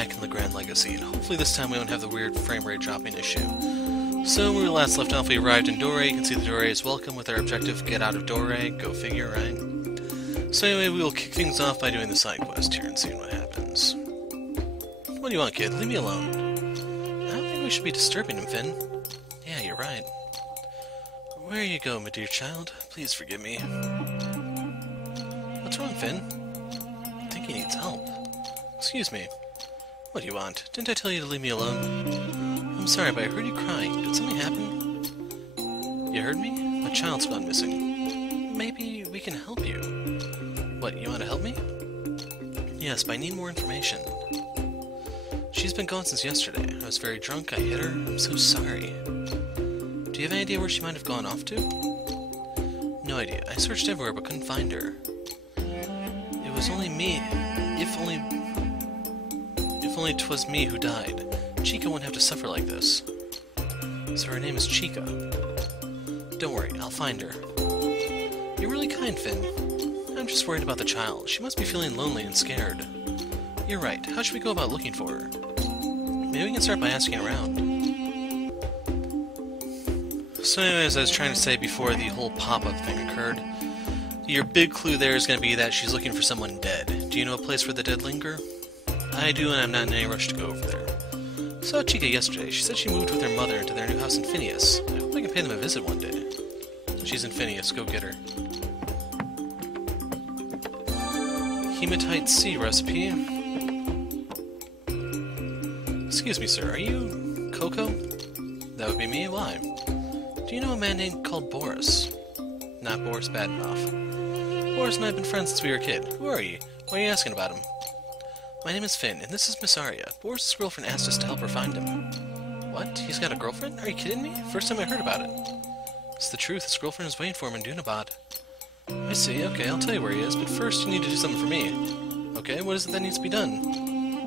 back in Legrand Legacy, and hopefully this time we won't have the weird frame rate dropping issue. So when we last left off, we arrived in Dorei. You can see the Dorei is welcome with our objective, get out of Dorei, go figure, right? So anyway, we will kick things off by doing the side quest here and seeing what happens. What do you want, kid? Leave me alone. I don't think we should be disturbing him, Finn. Yeah, you're right. Where you go, my dear child? Please forgive me. What's wrong, Finn? I think he needs help. Excuse me. What do you want? Didn't I tell you to leave me alone? I'm sorry, but I heard you crying. Did something happen? You heard me? My child's gone missing. Maybe we can help you. What, you want to help me? Yes, but I need more information. She's been gone since yesterday. I was very drunk, I hit her. I'm so sorry. Do you have any idea where she might have gone off to? No idea. I searched everywhere but couldn't find her. It was only me. If only 'twas me who died. Chica wouldn't have to suffer like this. So her name is Chica. Don't worry, I'll find her. You're really kind, Finn. I'm just worried about the child. She must be feeling lonely and scared. You're right. How should we go about looking for her? Maybe we can start by asking around. So anyways, I was trying to say before the whole pop-up thing occurred, your big clue there is going to be that she's looking for someone dead. Do you know a place where the dead linger? I do, and I'm not in any rush to go over there. Saw Chica yesterday. She said she moved with her mother into their new house in Finias. I hope I can pay them a visit one day. She's in Finias. Go get her. Hematite C recipe. Excuse me, sir. Are you Coco? That would be me. Why? Do you know a man named called Boris? Not Boris Badenoff. Boris and I have been friends since we were a kid. Who are you? Why are you asking about him? My name is Finn, and this is Miss Arya. Boris' girlfriend asked us to help her find him. What? He's got a girlfriend? Are you kidding me? First time I heard about it. It's the truth. His girlfriend is waiting for him in Dunabad. I see. Okay, I'll tell you where he is, but first you need to do something for me. Okay, what is it that needs to be done?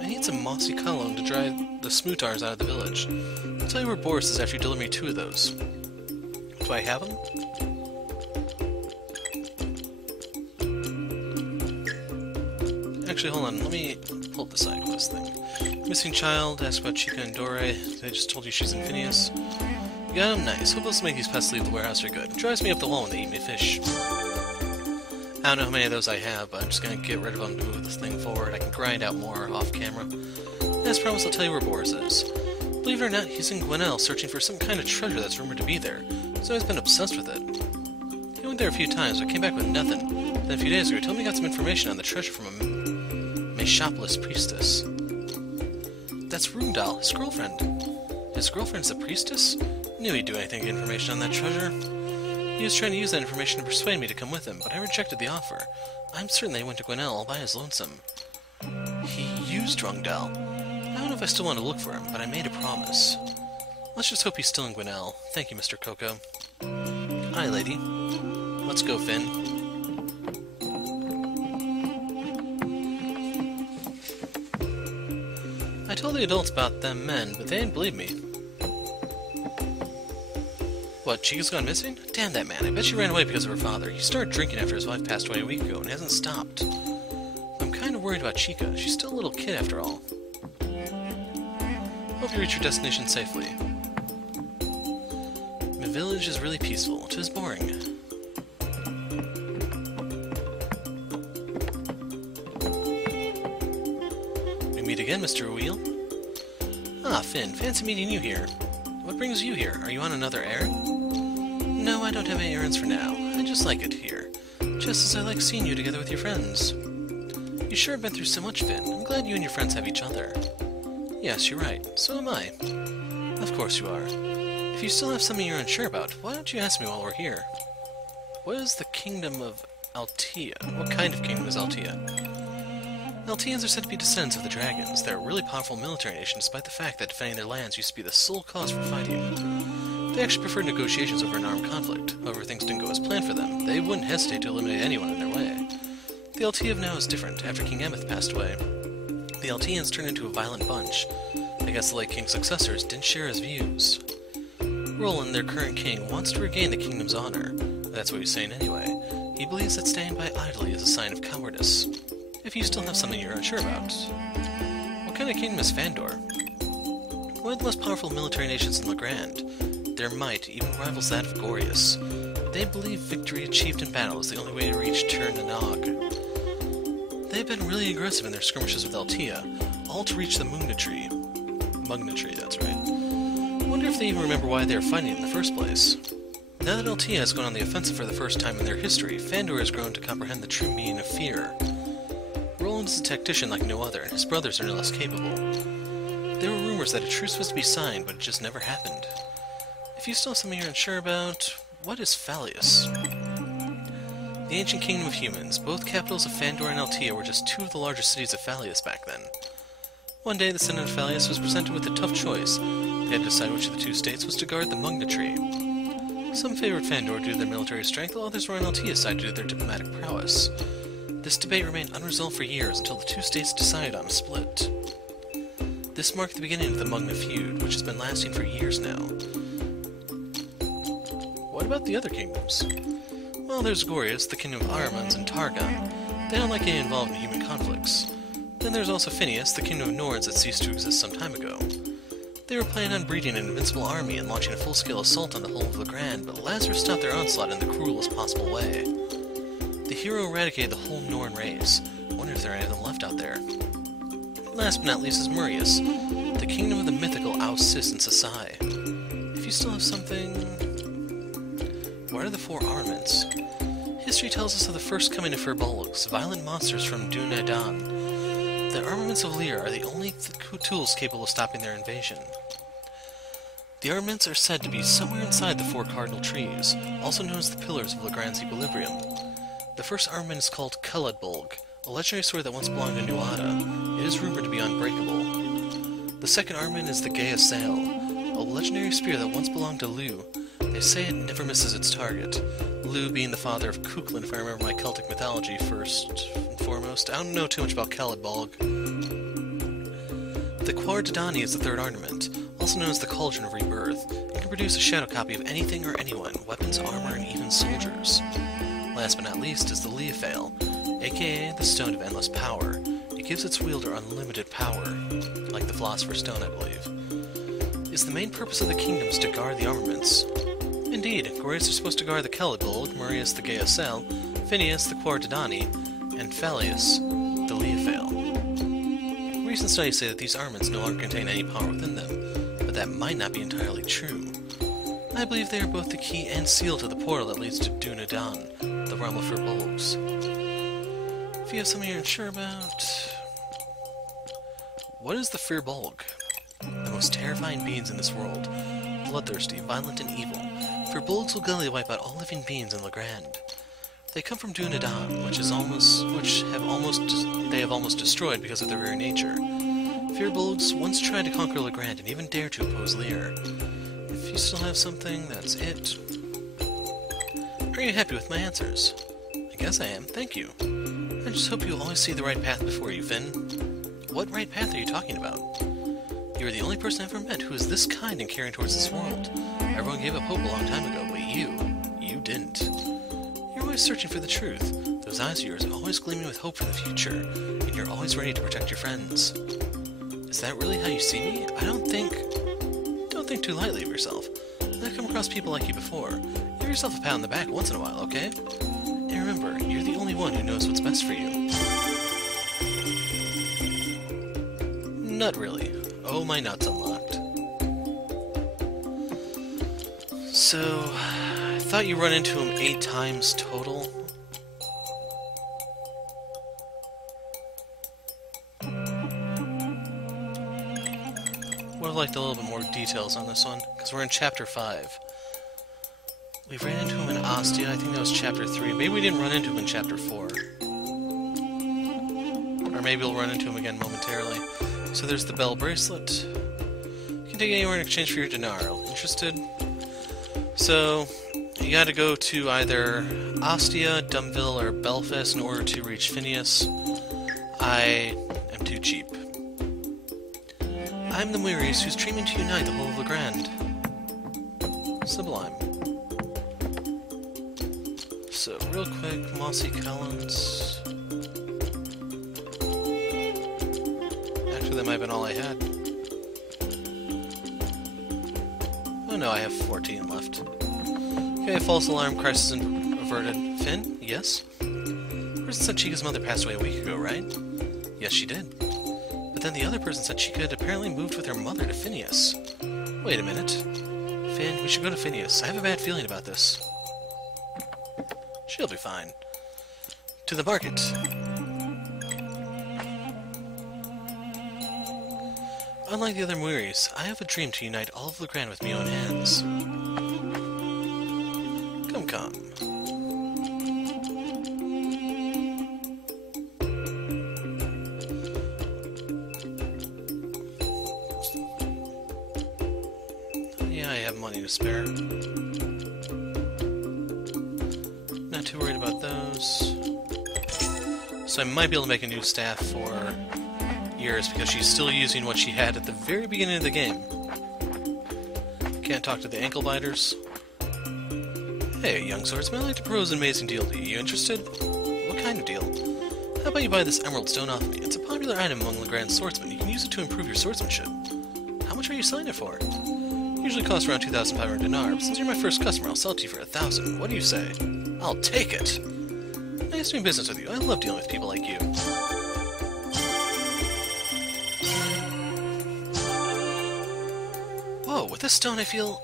I need some mossy cologne to drive the smootars out of the village. I'll tell you where Boris is after you deliver me 2 of those. Do I have them? Actually, hold on. Let me pull up the side quest thing. Missing child, ask about Chica and Dorei. They just told you she's in Finias. You got him? Nice. Hope this will make these pests leave the warehouse for good. It drives me up the wall when they eat me fish. I don't know how many of those I have, but I'm just going to get rid of them to move this thing forward. I can grind out more off camera. As promised, I'll tell you where Boris is. Believe it or not, he's in Gwinnell searching for some kind of treasure that's rumored to be there. He's always been obsessed with it. He went there a few times, but came back with nothing. Then a few days ago, he told me he got some information on the treasure from a shopless priestess. That's Rungdahl, his girlfriend. His girlfriend's a priestess? Knew he'd do anything to get information on that treasure. He was trying to use that information to persuade me to come with him, but I rejected the offer. I'm certain he went to Gwinnell all by his lonesome. He used Rungdahl. I don't know if I still want to look for him, but I made a promise. Let's just hope he's still in Gwinnell. Thank you, Mr. Coco. Hi, lady. Let's go, Finn. I told the adults about them men, but they didn't believe me. What, Chica's gone missing? Damn that man, I bet she ran away because of her father. He started drinking after his wife passed away a week ago and hasn't stopped. I'm kind of worried about Chica. She's still a little kid after all. Hope you reach your destination safely. The village is really peaceful. 'Tis boring. Meet again, Mr. Awhile. Ah, Finn, fancy meeting you here. What brings you here? Are you on another errand? No, I don't have any errands for now. I just like it here. Just as I like seeing you together with your friends. You sure have been through so much, Finn. I'm glad you and your friends have each other. Yes, you're right. So am I. Of course you are. If you still have something you're unsure about, why don't you ask me while we're here? What is the kingdom of Altea? What kind of kingdom is Altea? Alteans are said to be descendants of the dragons. They're a really powerful military nation, despite the fact that defending their lands used to be the sole cause for fighting. They actually preferred negotiations over an armed conflict. However, things didn't go as planned for them. They wouldn't hesitate to eliminate anyone in their way. The Altea of now is different. After King Emmeth passed away, the Alteans turned into a violent bunch. I guess the late king's successors didn't share his views. Roland, their current king, wants to regain the kingdom's honor. That's what he's saying anyway. He believes that staying by idly is a sign of cowardice. If you still have something you're unsure about. What What kind of kingdom is Fandor? One of the most powerful military nations in Legrand. Their might even rivals that of Gorius. They believe victory achieved in battle is the only way to reach Turnanog. They've been really aggressive in their skirmishes with Altea, all to reach the Mugna Tree. Mugna Tree, that's right. I wonder if they even remember why they were fighting in the first place. Now that Altea has gone on the offensive for the first time in their history, Fandor has grown to comprehend the true meaning of fear. Roland is a tactician like no other, and his brothers are no less capable. There were rumors that a truce was to be signed, but it just never happened. If you still have something you're unsure about, what is Finias? The ancient kingdom of humans. Both capitals of Fandor and Altea were just two of the largest cities of Finias back then. One day, the Senate of Finias was presented with a tough choice. They had to decide which of the two states was to guard the Mugna Tree. Some favored Fandor due to their military strength, while others were on Altea's side due to their diplomatic prowess. This debate remained unresolved for years until the two states decided on a split. This marked the beginning of the Mugna feud, which has been lasting for years now. What about the other kingdoms? Well, there's Gorius, the kingdom of Aramans and Targon. They don't like getting involved in human conflicts. Then there's also Finias, the kingdom of Nords that ceased to exist some time ago. They were planning on breeding an invincible army and launching a full-scale assault on the whole of Legrand, but Lazarus stopped their onslaught in the cruelest possible way. The hero eradicated the whole Norn race. I wonder if there are any of them left out there. Last but not least is Murius, the kingdom of the mythical Ausis and Sasai. If you still have something... What are the four armaments? History tells us of the first coming of Firbolgs, violent monsters from Dunabad. The armaments of Lear are the only tools capable of stopping their invasion. The armaments are said to be somewhere inside the four cardinal trees, also known as the pillars of Legrand's equilibrium. The first armament is called Kaladbolg, a legendary sword that once belonged to Nuada. It is rumored to be unbreakable. The second armament is the Gaia Sail, a legendary spear that once belonged to Lu. They say it never misses its target. Lu being the father of Cuchulainn, if I remember my Celtic mythology first and foremost. I don't know too much about Kaladbolg. The Quar Didani is the third ornament, also known as the Cauldron of Rebirth. It can produce a shadow copy of anything or anyone, weapons, armor, and even soldiers. Last but not least is the Leophale, aka the Stone of Endless Power. It gives its wielder unlimited power, like the Philosopher's Stone, I believe. It's the main purpose of the kingdoms to guard the armaments. Indeed, Gorius are supposed to guard the Kaladbolg, Murius the Gaia Sail, Finias the Quar Didani, and Falius the Leophale. Recent studies say that these armaments no longer contain any power within them, but that might not be entirely true. I believe they are both the key and seal to the portal that leads to Dunadan, the realm of Firbolgs. If you have something you're unsure about... What is the Firbolg? The most terrifying beings in this world. Bloodthirsty, violent, and evil. Firbolgs will gladly wipe out all living beings in Legrand. They come from Dunadan, they have almost destroyed because of their very nature. Firbolgs once tried to conquer Legrand and even dared to oppose Lear. If you still have something, that's it. Are you happy with my answers? I guess I am, thank you. I just hope you'll always see the right path before you, Finn. What right path are you talking about? You are the only person I've ever met who is this kind and caring towards this world. Everyone gave up hope a long time ago, but you didn't. You're always searching for the truth. Those eyes of yours are always gleaming with hope for the future, and you're always ready to protect your friends. Is that really how you see me? Don't think too lightly of yourself. I've come across people like you before. Give yourself a pat on the back once in a while, okay? And remember, you're the only one who knows what's best for you. Not really. Oh, my nut's unlocked. So, I thought you run into him 8 times total. Would have liked a little bit more details on this one, because we're in Chapter 5. We ran into him in Ostia, I think that was Chapter 3. Maybe we didn't run into him in Chapter 4. Or maybe we'll run into him again momentarily. So there's the bell bracelet. You can take it anywhere in exchange for your dinar. Interested? So, you gotta go to either Ostia, Dumville, or Belfast in order to reach Finias. I am too cheap. I'm the Muiris who's dreaming to unite the whole of Legrand. Sublime. So, real quick, Mossy Collins. After that, that might have been all I had. Oh no, I have 14 left. Okay, false alarm, crisis averted. Finn? Yes? Person said Chica's mother passed away a week ago, right? Yes, she did. But then the other person said Chica had apparently moved with her mother to Finias. Wait a minute. Finn, we should go to Finias. I have a bad feeling about this. She'll be fine. To the market. Unlike the other Muiris, I have a dream to unite all of Legrand with my own hands. Come, come. Yeah, I have money to spare. Not too worried about those. So I might be able to make a new staff for Iris because she's still using what she had at the very beginning of the game. Can't talk to the ankle biters. Hey, young swordsman, I'd like to propose an amazing deal to you. You interested? What kind of deal? How about you buy this emerald stone off me? It's a popular item among Legrand's swordsmen. You can use it to improve your swordsmanship. How much are you selling it for? Usually costs around 2,500 dinar, but since you're my first customer, I'll sell it to you for 1,000. What do you say? I'll take it! Nice doing business with you. I love dealing with people like you. Whoa, with this stone I feel...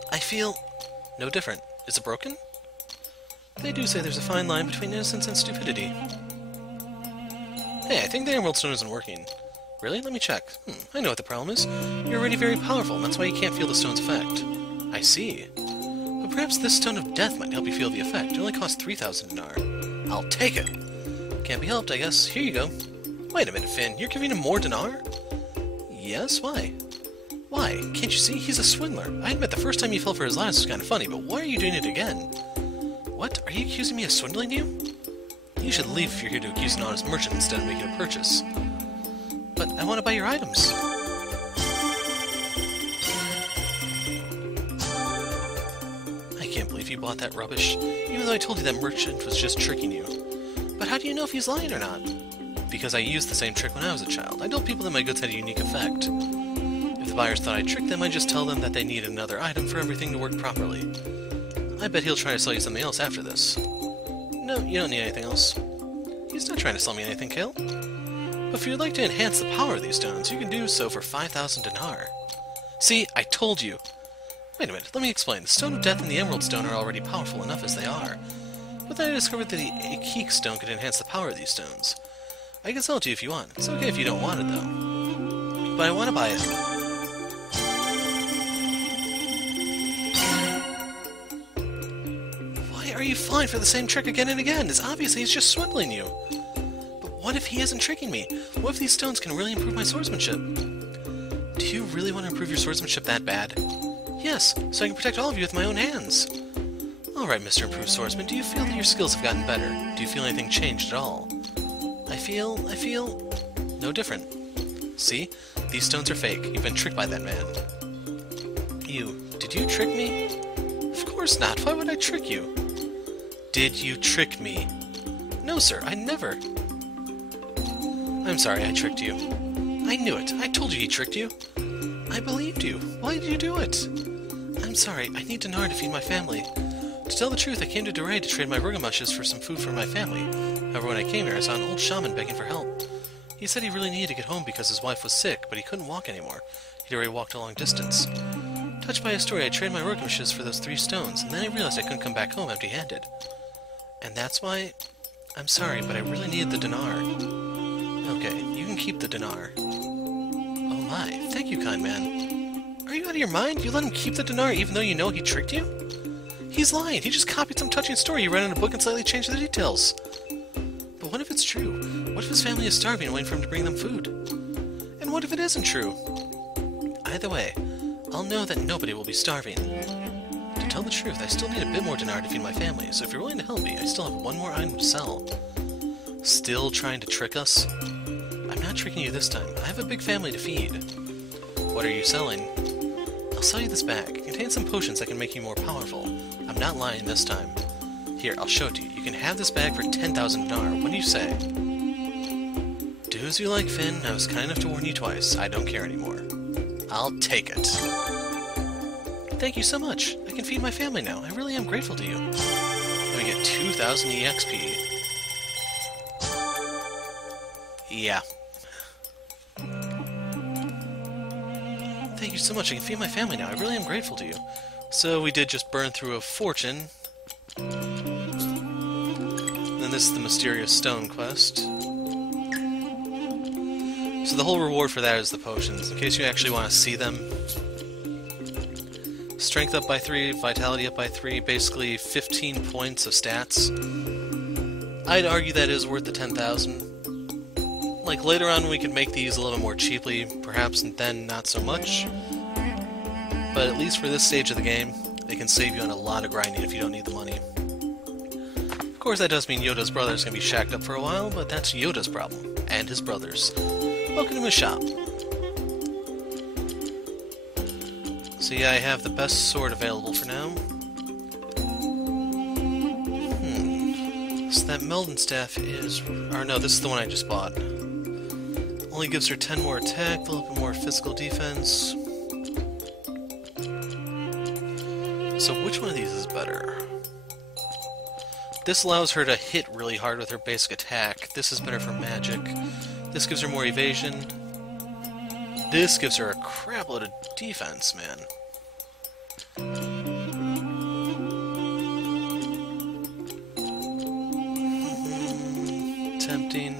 no different. Is it broken? They do say there's a fine line between innocence and stupidity. Hey, I think the emerald stone isn't working. Really? Let me check. I know what the problem is. You're already very powerful, and that's why you can't feel the stone's effect. I see. But perhaps this stone of death might help you feel the effect. It only costs 3,000 dinar. I'll take it! Can't be helped, I guess. Here you go. Wait a minute, Finn. You're giving him more dinar? Yes? Why? Why? Can't you see? He's a swindler. I admit the first time you fell for his lies was kind of funny, but why are you doing it again? What? Are you accusing me of swindling you? You should leave if you're here to accuse an honest merchant instead of making a purchase. But I want to buy your items. I can't believe you bought that rubbish, even though I told you that merchant was just tricking you. But how do you know if he's lying or not? Because I used the same trick when I was a child. I told people that my goods had a unique effect. If the buyers thought I tricked them, I'd just tell them that they need another item for everything to work properly. I bet he'll try to sell you something else after this. No, you don't need anything else. He's not trying to sell me anything, Kale. But if you'd like to enhance the power of these stones, you can do so for 5,000 dinar. See, I told you! Wait a minute, let me explain. The Stone of Death and the Emerald Stone are already powerful enough as they are. But then I discovered that the Akik Stone could enhance the power of these stones. I can sell it to you if you want. It's okay if you don't want it, though. But I want to buy it. Why are you falling for the same trick again and again? It's obvious he's just swindling you. But what if he isn't tricking me? What if these stones can really improve my swordsmanship? Do you really want to improve your swordsmanship that bad? Yes, so I can protect all of you with my own hands. Alright, Mr. Improved Swordsman, do you feel that your skills have gotten better? Do you feel anything changed at all? I feel... no different. See? These stones are fake. You've been tricked by that man. Did you trick me? Of course not. Why would I trick you? Did you trick me? No, sir, I never. I'm sorry, I tricked you. I knew it. I told you he tricked you. I believed you. Why did you do it? I'm sorry, I need dinar to feed my family. To tell the truth, I came to Dorei to trade my Rungdahl for some food for my family. However, when I came here, I saw an old shaman begging for help. He said he really needed to get home because his wife was sick, but he couldn't walk anymore. He'd already walked a long distance. Touched by his story, I traded my Rungdahl for those 3 stones, and then I realized I couldn't come back home empty-handed. And that's why... I'm sorry, but I really needed the dinar. Okay, you can keep the dinar. Oh my, thank you, kind man. Are you out of your mind? You let him keep the dinar even though you know he tricked you? He's lying. He just copied some touching story you read in a book and slightly changed the details. But what if it's true? What if his family is starving and waiting for him to bring them food? And what if it isn't true? Either way, I'll know that nobody will be starving. To tell the truth, I still need a bit more dinar to feed my family, so if you're willing to help me, I still have one more item to sell. Still trying to trick us? I'm not tricking you this time. I have a big family to feed. What are you selling? I'll sell you this bag. It contains some potions that can make you more powerful. I'm not lying this time. Here, I'll show it to you. You can have this bag for 10,000 dinar. What do you say? Do as you like, Finn. I was kind enough to warn you twice. I don't care anymore. I'll take it. Thank you so much. I can feed my family now. I really am grateful to you. Let me get 2,000 EXP. Yeah. Thank you so much. I can feed my family now. I really am grateful to you. So we did just burn through a fortune. Then this is the mysterious stone quest. So the whole reward for that is the potions, in case you actually want to see them. Strength up by 3, vitality up by 3, basically 15 points of stats. I'd argue that is worth the 10,000. Like, later on we could make these a little bit more cheaply, perhaps, and then not so much. But at least for this stage of the game, they can save you on a lot of grinding if you don't need the money. Of course, that does mean Yoda's brother's gonna be shacked up for a while, but that's Yoda's problem, and his brother's. Welcome to my shop. So yeah, I have the best sword available for now. So that Meldon staff is... or no, this is the one I just bought. Only gives her 10 more attack, a little bit more physical defense. So which one of these is better? This allows her to hit really hard with her basic attack. This is better for magic. This gives her more evasion. This gives her a crapload of defense, man.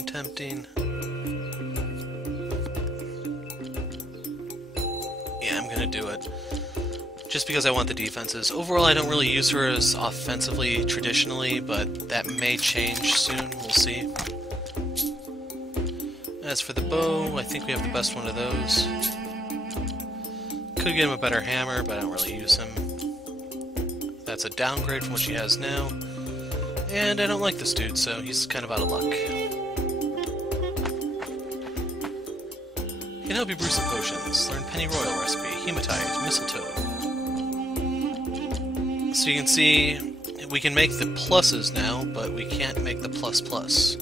Tempting. Yeah, I'm gonna do it. Just because I want the defenses. Overall, I don't really use her as offensively traditionally, but that may change soon. We'll see. As for the bow, I think we have the best one of those. Could get him a better hammer, but I don't really use him. That's a downgrade from what she has now. And I don't like this dude, so he's kind of out of luck. Can help you brew some potions. Learn Pennyroyal recipe, hematite, mistletoe. So you can see, we can make the pluses now, but we can't make the plus plus.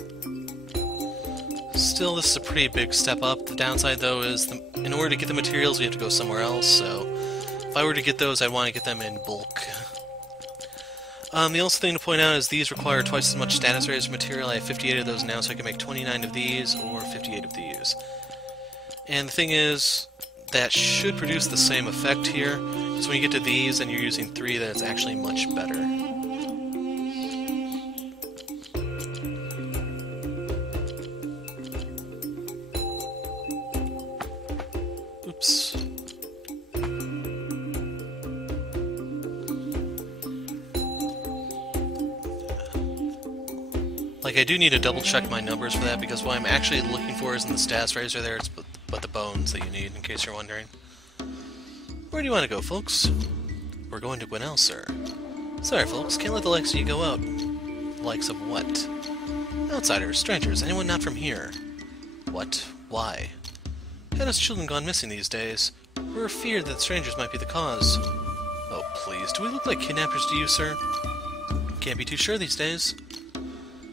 Still, this is a pretty big step up. The downside, though, is in order to get the materials, we have to go somewhere else, so if I were to get those, I'd want to get them in bulk. The also thing to point out is these require twice as much status raiser material. I have 58 of those now, so I can make 29 of these, or 58 of these. And the thing is, that should produce the same effect here. So when you get to these and you're using 3, that's actually much better. Oops. Like, I do need to double check my numbers for that, because what I'm actually looking for isn't the status raiser there, it's but the bones that you need, in case you're wondering. Where do you want to go, folks? We're going to Gwinnell, sir. Sorry, folks, can't let the likes of you go out. Likes of what? Outsiders, strangers, anyone not from here. What? Why? Had us children gone missing these days. We're feared that strangers might be the cause. Oh, please, do we look like kidnappers to you, sir? Can't be too sure these days.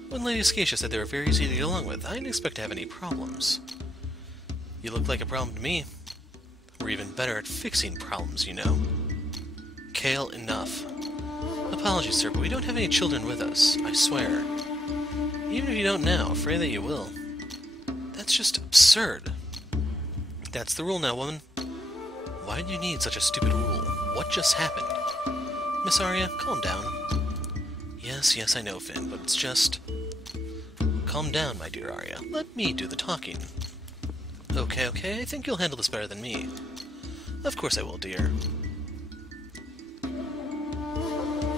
When Lady Scatia said they were very easy to get along with, I didn't expect to have any problems. You look like a problem to me. We're even better at fixing problems, you know. Kale, enough. Apologies, sir, but we don't have any children with us, I swear. Even if you don't now, afraid that you will. That's just absurd. That's the rule now, woman. Why do you need such a stupid rule? What just happened? Miss Arya, calm down. Yes, I know, Finn, but it's just... Calm down, my dear Arya. Let me do the talking. Okay, I think you'll handle this better than me. Of course I will, dear.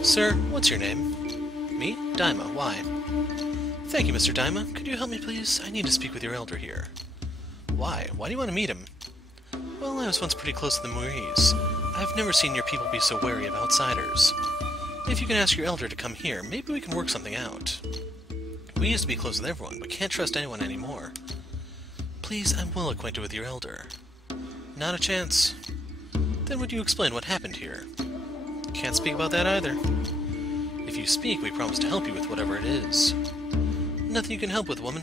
Sir, what's your name? Me? Daima. Why? Thank you, Mr. Daima. Could you help me, please? I need to speak with your elder here. Why? Why do you want to meet him? Well, I was once pretty close to the Maurice. I've never seen your people be so wary of outsiders. If you can ask your elder to come here, maybe we can work something out. We used to be close with everyone, but can't trust anyone anymore. Please, I'm well acquainted with your elder. Not a chance. Then would you explain what happened here? Can't speak about that either. If you speak, we promise to help you with whatever it is. Nothing you can help with, woman.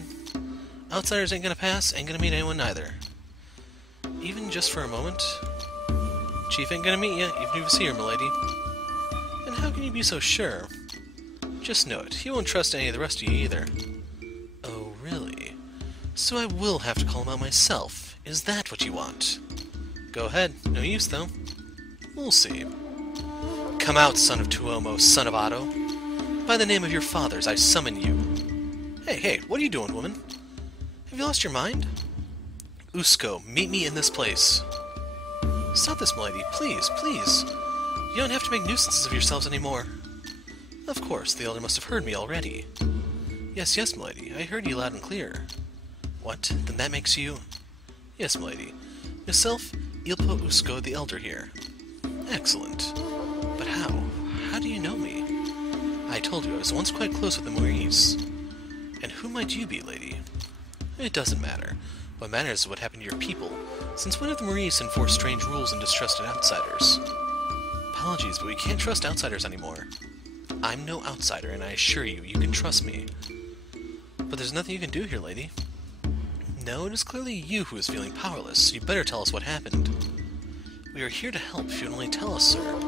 Outsiders ain't gonna pass, ain't gonna meet anyone neither. Even just for a moment. Chief ain't gonna meet you, even if you see her, milady. And how can you be so sure? Just know it, he won't trust any of the rest of you either. Oh, really? So I will have to call him out myself. Is that what you want? Go ahead, no use though. We'll see. Come out, son of Tuomo, son of Otto. By the name of your fathers, I summon you. Hey, what are you doing, woman? Have you lost your mind? Usko, meet me in this place. Stop this, milady, please. You don't have to make nuisances of yourselves anymore. Of course, the elder must have heard me already. Yes, milady, I heard you loud and clear. What? Then that makes you... Yes, milady. Myself, Ilpo Usko the elder here. Excellent. But how? How do you know me? I told you I was once quite close with the Maurice. And who might you be, lady? It doesn't matter. What matters is what happened to your people, since when have the Maurice enforced strange rules and distrusted outsiders? Apologies, but we can't trust outsiders anymore. I'm no outsider, and I assure you, you can trust me. But there's nothing you can do here, lady. No, it is clearly you who is feeling powerless. You better tell us what happened. We are here to help if you would only tell us, sir.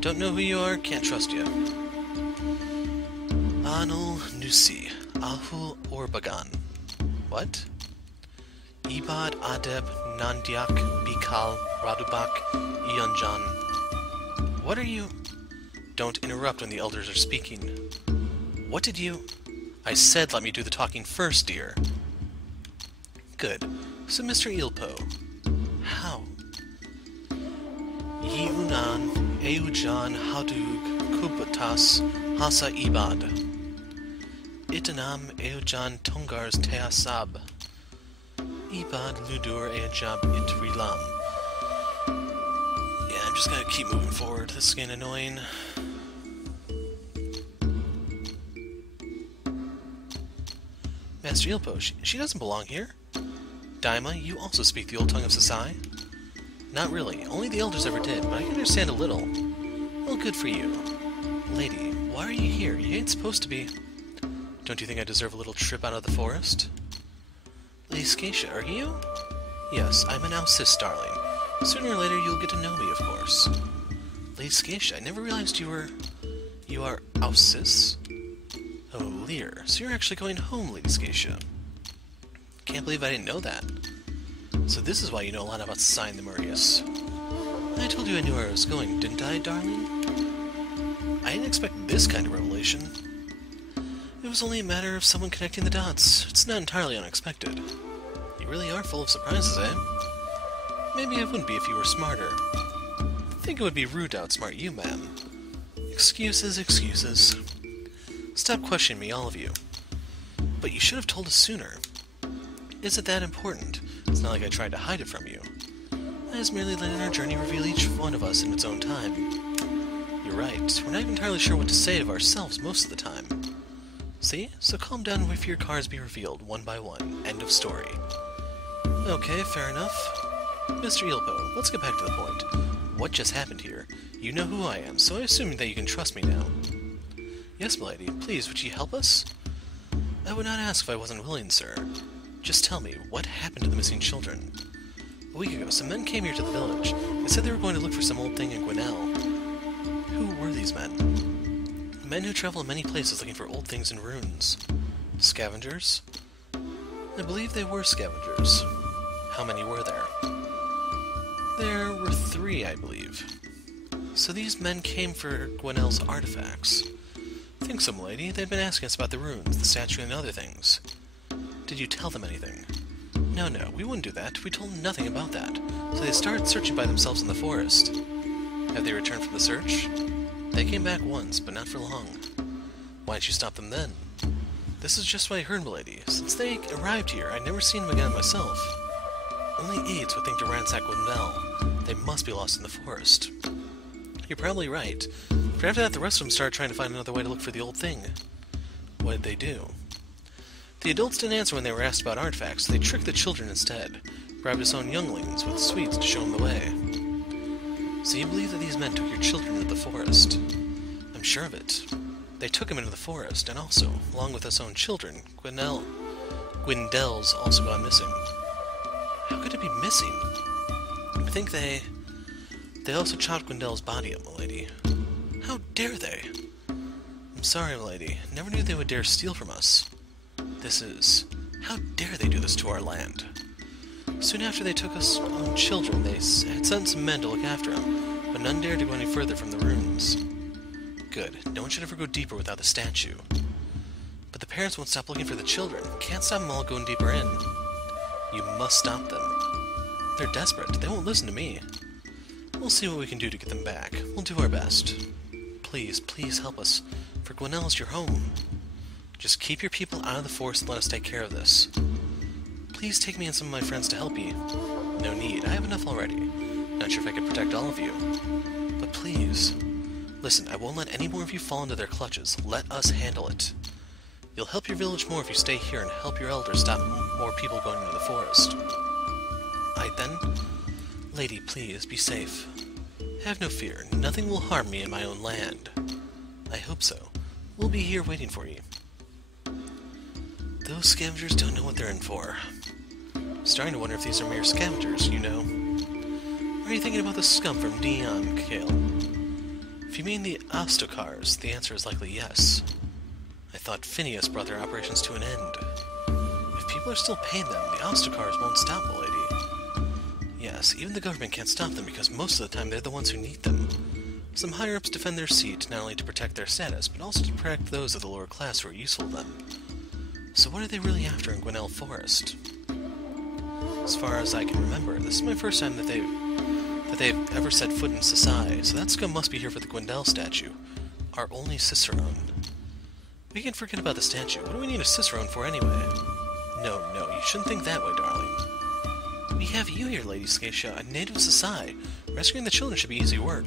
Don't know who you are, can't trust you. Anul Nusi, Ahul Orbagan. What? Ibad Adeb Nandiak Bikal Radubak Ionjan. What are you? Don't interrupt when the elders are speaking. What did you... I said let me do the talking first, dear. Good. So, Mr. Ilpo. How? Yiunan Eujan Hadug Kupatas Hasa Ibad. Itanam Eujan Tongars Teasab. Ibad Ludur Eajab Itrilam. Yeah, I'm just gonna keep moving forward. This is getting annoying. Master Ilpo, she doesn't belong here. Daima, you also speak the old tongue of Sasai? Not really. Only the elders ever did, but I can understand a little. Well, good for you. Lady, why are you here? You ain't supposed to be... Don't you think I deserve a little trip out of the forest? Lady Scatia, are you? Yes, I'm an Alcis, darling. Sooner or later you'll get to know me, of course. Lady Scatia, I never realized you were... You are Alcis? Oh, Lear, so you're actually going home, Lady Scatia. Can't believe I didn't know that. So this is why you know a lot about Sasai and the Maurice. I told you I knew where I was going, didn't I, darling? I didn't expect this kind of revelation. It was only a matter of someone connecting the dots. It's not entirely unexpected. You really are full of surprises, eh? Maybe I wouldn't be if you were smarter. I think it would be rude to outsmart you, ma'am. Excuses. Stop questioning me, all of you. But you should have told us sooner. Is it that important? It's not like I tried to hide it from you. I was merely letting our journey reveal each one of us in its own time. You're right, we're not even entirely sure what to say of ourselves most of the time. See? So calm down and wait for your cards to be revealed, one by one. End of story. Okay, fair enough. Mr. Ilpo, let's get back to the point. What just happened here? You know who I am, so I assume that you can trust me now. Yes, milady, please, would you help us? I would not ask if I wasn't willing, sir. Just tell me, what happened to the missing children? A week ago, some men came here to the village. They said they were going to look for some old thing in Gwinnell. Who were these men? Men who travel in many places looking for old things and ruins. Scavengers? I believe they were scavengers. How many were there? There were 3, I believe. So these men came for Gwinnell's artifacts. I think so, milady. They've been asking us about the ruins, the statue, and other things. Did you tell them anything? No, we wouldn't do that. We told them nothing about that. So they started searching by themselves in the forest. Have they returned from the search? They came back once, but not for long. Why didn't you stop them then? This is just what I heard, milady. Since they arrived here, I'd never seen them again myself. Only aides would think to ransack Rungdahl. They must be lost in the forest. You're probably right. But after that, the rest of them started trying to find another way to look for the old thing. What did they do? The adults didn't answer when they were asked about artifacts, so they tricked the children instead, grabbed his own younglings with sweets to show them the way. So you believe that these men took your children into the forest? I'm sure of it. They took him into the forest, and also, along with his own children, Gwinnell Gwyndel's also gone missing. How could it be missing? I think they also chopped Gwyndel's body up, milady. How dare they? I'm sorry, milady. Never knew they would dare steal from us. How dare they do this to our land? Soon after they took us own children, they had sent some men to look after them, but none dared to go any further from the ruins. Good. No one should ever go deeper without the statue. But the parents won't stop looking for the children. Can't stop them all going deeper in. You must stop them. They're desperate. They won't listen to me. We'll see what we can do to get them back. We'll do our best. Please, please help us, for Gwinnell is your home. Just keep your people out of the forest and let us take care of this. Please take me and some of my friends to help you. No need. I have enough already. Not sure if I could protect all of you. But please. Listen, I won't let any more of you fall into their clutches. Let us handle it. You'll help your village more if you stay here and help your elders stop more people going into the forest. Alright then. Lady, please, be safe. Have no fear. Nothing will harm me in my own land. I hope so. We'll be here waiting for you. Those scavengers don't know what they're in for. I'm starting to wonder if these are mere scavengers, you know. Or are you thinking about the scum from Dion, Kale? If you mean the Ostokars, the answer is likely yes. I thought Finias brought their operations to an end. If people are still paying them, the Ostokars won't stop, milady. Yes, even the government can't stop them because most of the time they're the ones who need them. Some higher-ups defend their seat not only to protect their status, but also to protect those of the lower class who are useful to them. So what are they really after in Gwinnell Forest? As far as I can remember, this is my first time that they've ever set foot in Sasai, so that scum must be here for the Gwendel statue. Our only Cicerone. We can forget about the statue. What do we need a Cicerone for anyway? No, you shouldn't think that way, darling. We have you here, Lady Scatia, a native of Sasai. Rescuing the children should be easy work.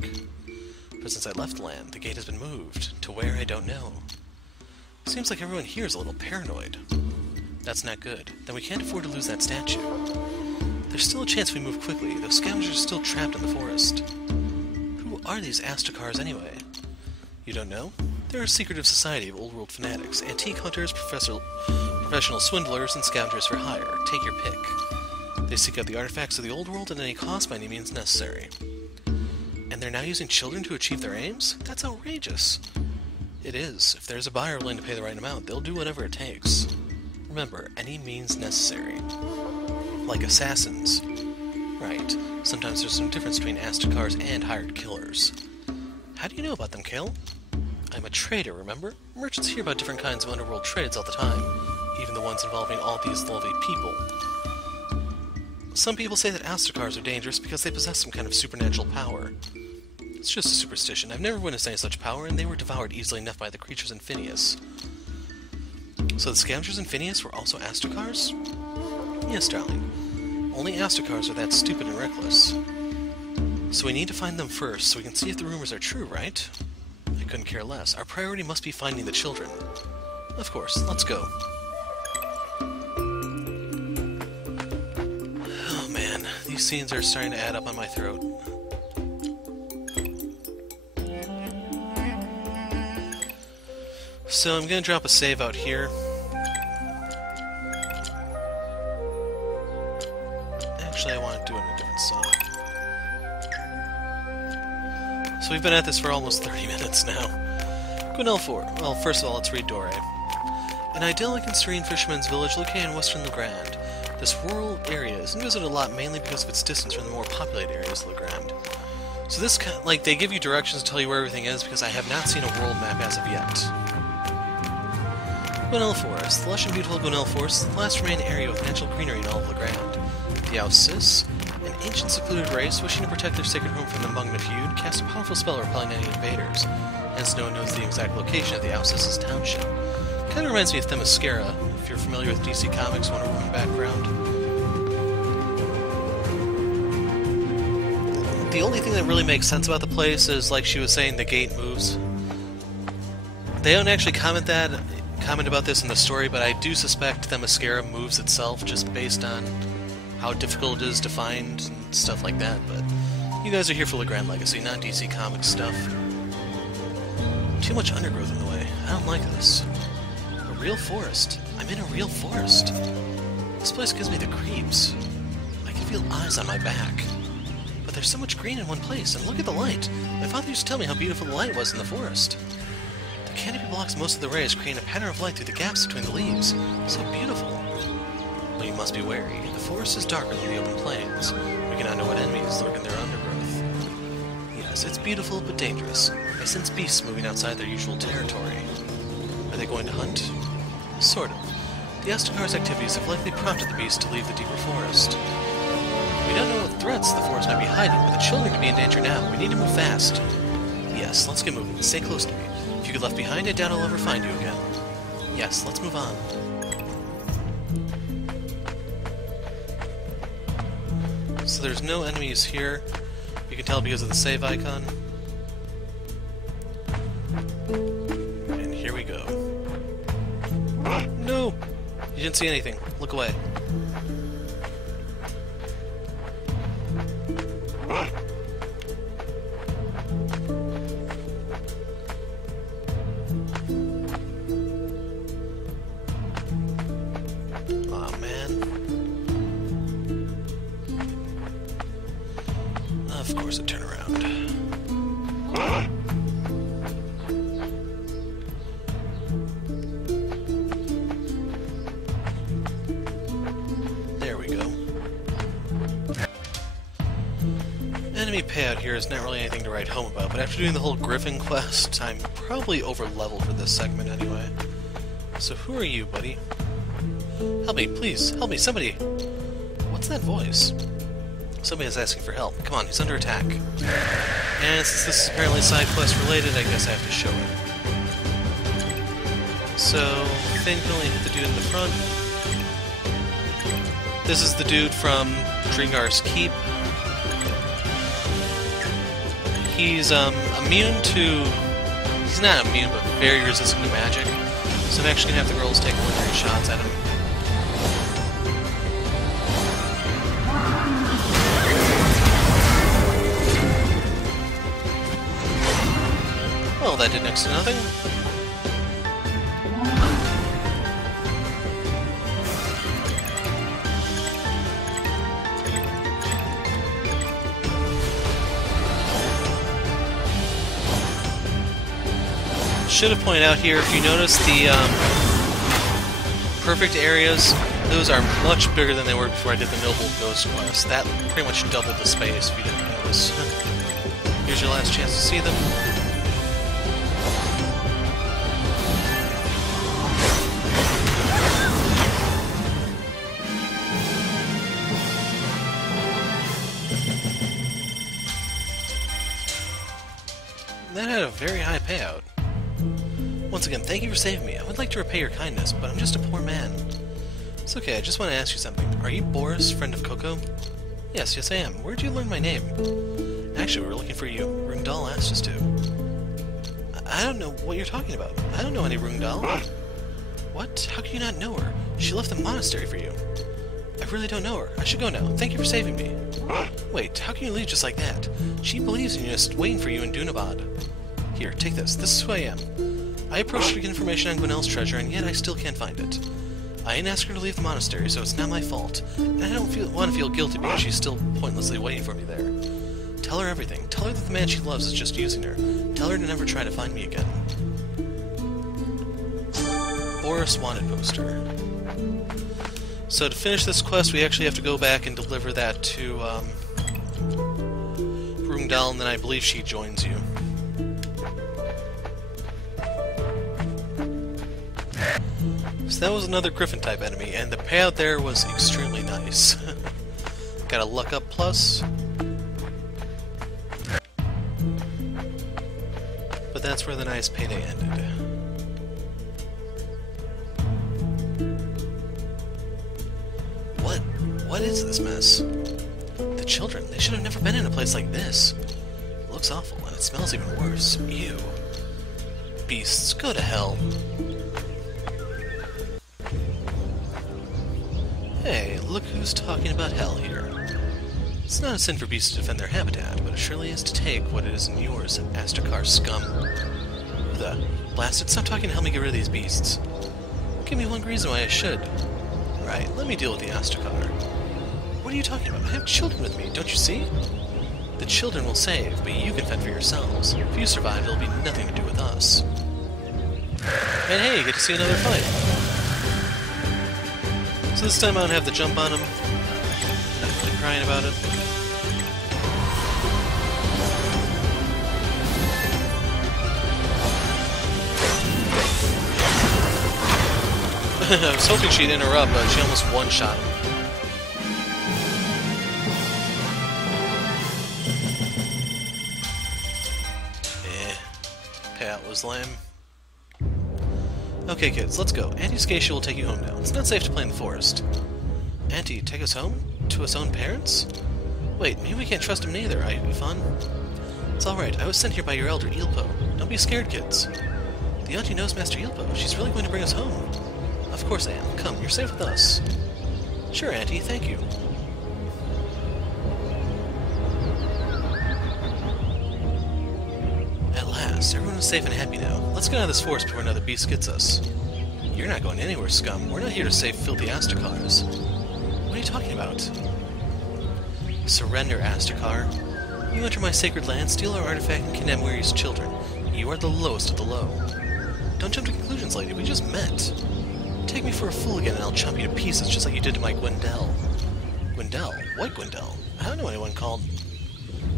But since I left the land, the gate has been moved. To where, I don't know. Seems like everyone here is a little paranoid. That's not good. Then we can't afford to lose that statue. There's still a chance we move quickly. Those scavengers are still trapped in the forest. Who are these Astokars anyway? You don't know? They're a secretive society of old-world fanatics, antique hunters, professional swindlers, and scavengers for hire. Take your pick. They seek out the artifacts of the old world at any cost by any means necessary. And they're now using children to achieve their aims? That's outrageous. It is. If there's a buyer willing to pay the right amount, they'll do whatever it takes. Remember, any means necessary. Like assassins. Right. Sometimes there's some difference between Astokars and hired killers. How do you know about them, Kale? I'm a trader, remember? Merchants hear about different kinds of underworld trades all the time, even the ones involving all these lovely people. Some people say that Astokars are dangerous because they possess some kind of supernatural power. It's just a superstition. I've never witnessed any such power, and they were devoured easily enough by the creatures in Finias. So the scavengers in Finias were also Astokars? Yes, darling. Only Astokars are that stupid and reckless. So we need to find them first, so we can see if the rumors are true, right? I couldn't care less. Our priority must be finding the children. Of course. Let's go. Oh man, these scenes are starting to add up on my throat. So I'm going to drop a save out here. Actually, I want to do it in a different song. So we've been at this for almost 30 minutes now. Gwinnell 4. Well, first of all, let's read Dorei. An idyllic and serene fisherman's village located in western Legrand. This rural area isn't visited a lot mainly because of its distance from the more populated areas of Legrand. So this kind of, like, they give you directions to tell you where everything is because I have not seen a world map as of yet. Gwinnell Forest. The lush and beautiful Gwinnell Forest is the last remaining area with natural greenery in all of Legrand. The Ausis, an ancient secluded race wishing to protect their sacred home from the Mugna feud, cast a powerful spell repelling any invaders. Hence no one knows the exact location of the Ausis' township. Kinda reminds me of Themyscira, if you're familiar with DC Comics Wonder Woman background. The only thing that really makes sense about the place is, like she was saying, the gate moves. They don't actually comment about this in the story, but I do suspect Themyscira moves itself just based on how difficult it is to find and stuff like that, but you guys are here for Legrand Legacy, not DC Comics stuff. Too much undergrowth in the way. I don't like this. A real forest. I'm in a real forest. This place gives me the creeps. I can feel eyes on my back. But there's so much green in one place, and look at the light. My father used to tell me how beautiful the light was in the forest. The canopy blocks most of the rays, creating a pattern of light through the gaps between the leaves. So beautiful. But you must be wary. The forest is darker than the open plains. We cannot know what enemies lurk in their undergrowth. Yes, it's beautiful, but dangerous. I sense beasts moving outside their usual territory. Are they going to hunt? Sort of. The Astakar's activities have likely prompted the beasts to leave the deeper forest. We don't know what threats the forest might be hiding, but the children could be in danger now. We need to move fast. Yes, let's get moving. Stay close to me. If you get left behind, I doubt I'll ever find you again. Yes, let's move on. So there's no enemies here. You can tell because of the save icon. And here we go. No! You didn't see anything. Look away. Aw, man. Of course it turned around. There we go. Enemy payout here is not really anything to write home about, but after doing the whole Griffin quest, I'm probably over-leveled for this segment anyway. So who are you, buddy? Help me, please! Help me, somebody! What's that voice? Somebody is asking for help. Come on, he's under attack. And since this is apparently side quest related, I guess I have to show it. So, Finn can only hit the dude in the front. This is the dude from Dringar's Keep. He's immune to... He's not immune, but very resistant to magic. So I'm actually going to have the girls take ordinary shots at him. Well, that did next to nothing. Should have pointed out here, if you notice the perfect areas, those are much bigger than they were before I did the Noble Ghost quest. That pretty much doubled the space if you didn't notice. Here's your last chance to see them. That had a very high payout. Once again, thank you for saving me. I would like to repay your kindness, but I'm just a poor man. It's okay, I just want to ask you something. Are you Boris, friend of Coco? Yes, I am. Where'd you learn my name? Actually, we were looking for you. Rungdahl asked us to. I don't know what you're talking about. I don't know any Rungdahl. What? How can you not know her? She left the monastery for you. I really don't know her. I should go now. Thank you for saving me. Wait, how can you leave just like that? She believes in you, just waiting for you in Dunabad. Here, take this. This is who I am. I approached her to get information on Gwinnell's treasure, and yet I still can't find it. I didn't ask her to leave the monastery, so it's not my fault. And I don't want to feel guilty because she's still pointlessly waiting for me there. Tell her everything. Tell her that the man she loves is just using her. Tell her to never try to find me again. Boris wanted poster. So to finish this quest, we actually have to go back and deliver that to Rungdahl, and then I believe she joins you. So that was another Griffin-type enemy, and the payout there was extremely nice. Got a luck up plus. But that's where the nice payday ended. What is this mess? The children, they should have never been in a place like this. It looks awful, and it smells even worse. Ew. Beasts, go to hell. Hey, look who's talking about hell here. It's not a sin for beasts to defend their habitat, but it surely is to take what isn't yours, Astakar scum. The blasted, stop talking to help me get rid of these beasts. Give me one reason why I should. Right, let me deal with the Astakar. What are you talking about? I have children with me, don't you see? The children will save, but you can fend for yourselves. If you survive, it'll be nothing to do with us. And hey, you get to see another fight. So this time I don't have the jump on him. Not really crying about it. I was hoping she'd interrupt, but she almost one-shot him. Payout was lame. Okay, kids, let's go. Auntie Scatia will take you home now. It's not safe to play in the forest. Auntie, take us home? To his own parents? Wait, maybe we can't trust him neither. Are you fun? It's alright. I was sent here by your elder, Eelpo. Don't be scared, kids. The auntie knows Master Eelpo. She's really going to bring us home. Of course I am. Come, you're safe with us. Sure, Auntie, thank you. At last, everyone is safe and happy now. Let's get out of this forest before another beast gets us. You're not going anywhere, scum. We're not here to save filthy Astakars. What are you talking about? Surrender, Astakar. You enter my sacred land, steal our artifact, and kidnap Weary's children. You are the lowest of the low. Don't jump to conclusions, lady. We just met. Take me for a fool again and I'll chop you to pieces just like you did to my Gwendel. Gwendel? What Gwendel? I don't know anyone called...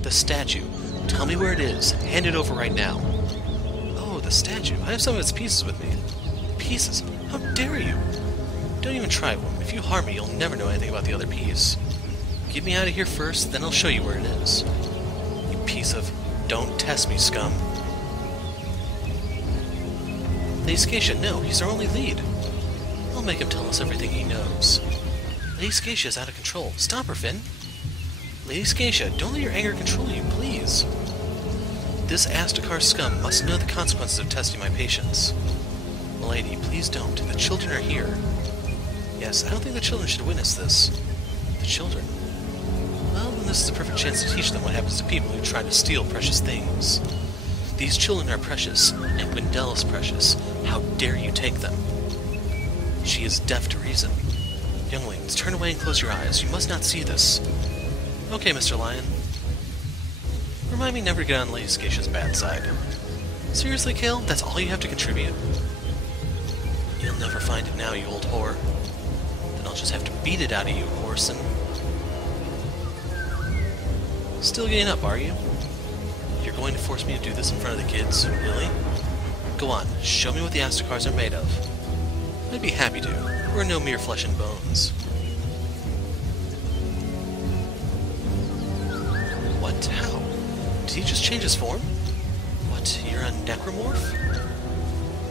The statue. Tell me where it is. Hand it over right now. Oh, the statue. I have some of its pieces with me. Pieces? How dare you? Don't even try one. If you harm me, you'll never know anything about the other piece. Get me out of here first, then I'll show you where it is. You piece of... Don't test me, scum. Lady Scatia, no, he's our only lead. I'll make him tell us everything he knows. Lady Scatia is out of control. Stop her, Finn. Lady Scatia, don't let your anger control you, please. This Astakar scum must know the consequences of testing my patience. Milady, please don't. The children are here. Yes, I don't think the children should witness this. The children? Well, then this is a perfect chance to teach them what happens to people who try to steal precious things. These children are precious, and Gwendel is precious. How dare you take them? She is deaf to reason. Younglings, turn away and close your eyes. You must not see this. Okay, Mr. Lion. Remind me never to get on Lady Scatia's bad side. Seriously, Kale? That's all you have to contribute? You'll never find it now, you old whore. Then I'll just have to beat it out of you, Orson. Still getting up, are you? You're going to force me to do this in front of the kids? Really? Go on, show me what the Astakars are made of. I'd be happy to. We're no mere flesh and bones. What? How? Did he just change his form? What? You're a necromorph?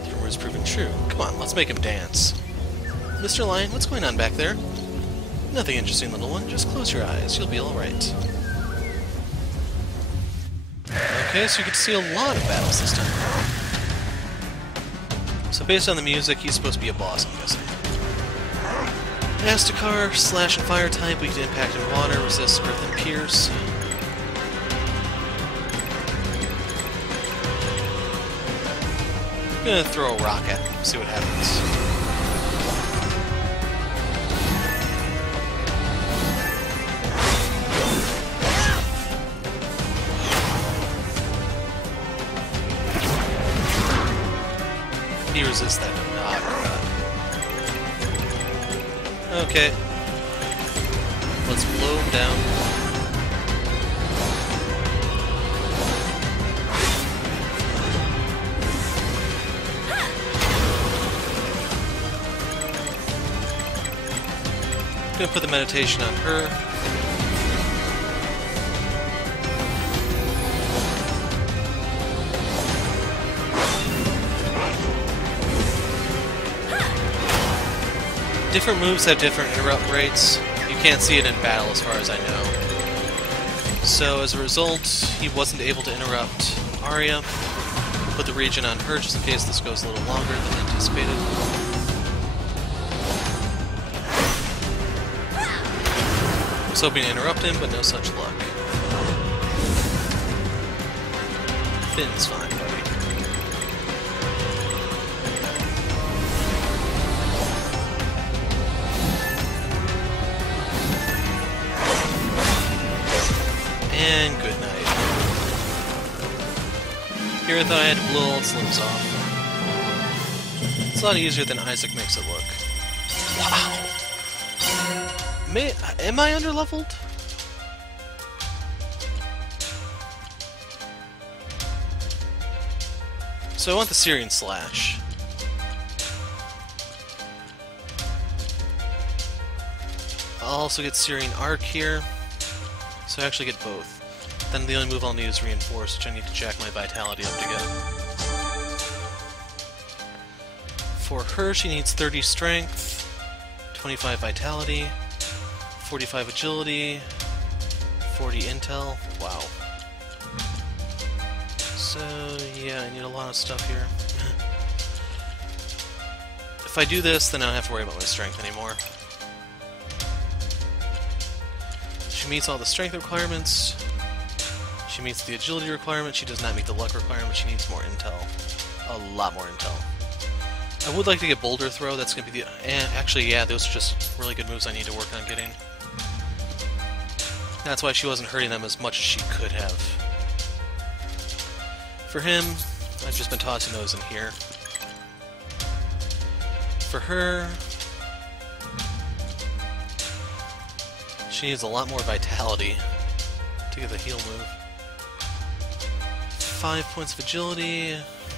The rumor is proven true. Come on, let's make him dance. Mr. Lion, what's going on back there? Nothing interesting, little one. Just close your eyes. You'll be alright. Okay, so you get to see a lot of battles this time. So based on the music, he's supposed to be a boss, I'm guessing. Astakar, slash and fire type, weak to impact and water, resists earth and pierce. I'm gonna throw a rock at him, see what happens. He resists that. Okay. Let's blow him down. I'm gonna put the meditation on her. Different moves have different interrupt rates. You can't see it in battle as far as I know. So as a result, he wasn't able to interrupt Arya. Put the regen on her just in case this goes a little longer than anticipated. I was hoping to interrupt him, but no such luck. Finn's fine, buddy. And good night. Here I thought I had to blow all its limbs off. It's a lot easier than Isaac makes it look. Wow! Am I underleveled? So I want the Syrian Slash. I'll also get Syrian Arc here, so I actually get both. Then the only move I'll need is Reinforce, which I need to jack my Vitality up to get. For her, she needs 30 Strength, 25 Vitality, 45 Agility, 40 Intel. Wow. So, yeah, I need a lot of stuff here. If I do this, then I don't have to worry about my strength anymore. She meets all the strength requirements. She meets the agility requirement. She does not meet the luck requirement. She needs more intel. A lot more intel. I would like to get Boulder Throw. That's going to be the... actually, yeah, those are just really good moves I need to work on getting. That's why she wasn't hurting them as much as she could have. For him, I've just been tossing those in here. For her... she needs a lot more vitality to get the heal move. 5 points of agility,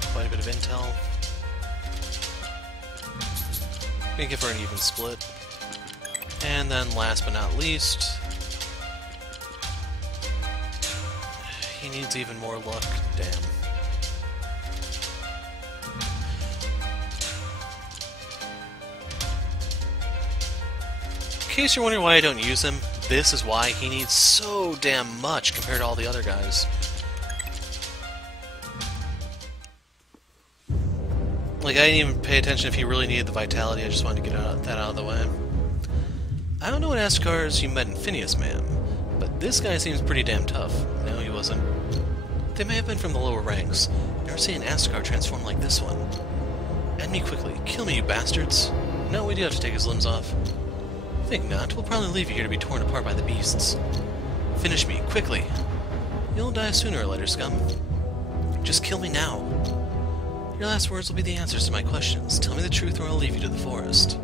quite a bit of intel. I'm gonna give her an even split. And then last but not least, he needs even more luck. Damn. In case you're wondering why I don't use him, this is why he needs so damn much compared to all the other guys. Like, I didn't even pay attention if he really needed the vitality, I just wanted to get that out of the way. I don't know what Ascars you met in Finias, ma'am, but this guy seems pretty damn tough. No, he wasn't. They may have been from the lower ranks. Never seen an Ascar transform like this one. End me quickly. Kill me, you bastards. No, we do have to take his limbs off. Think not. We'll probably leave you here to be torn apart by the beasts. Finish me, quickly. You'll die sooner or later, scum. Just kill me now. Your last words will be the answers to my questions. Tell me the truth or I'll leave you to the forest.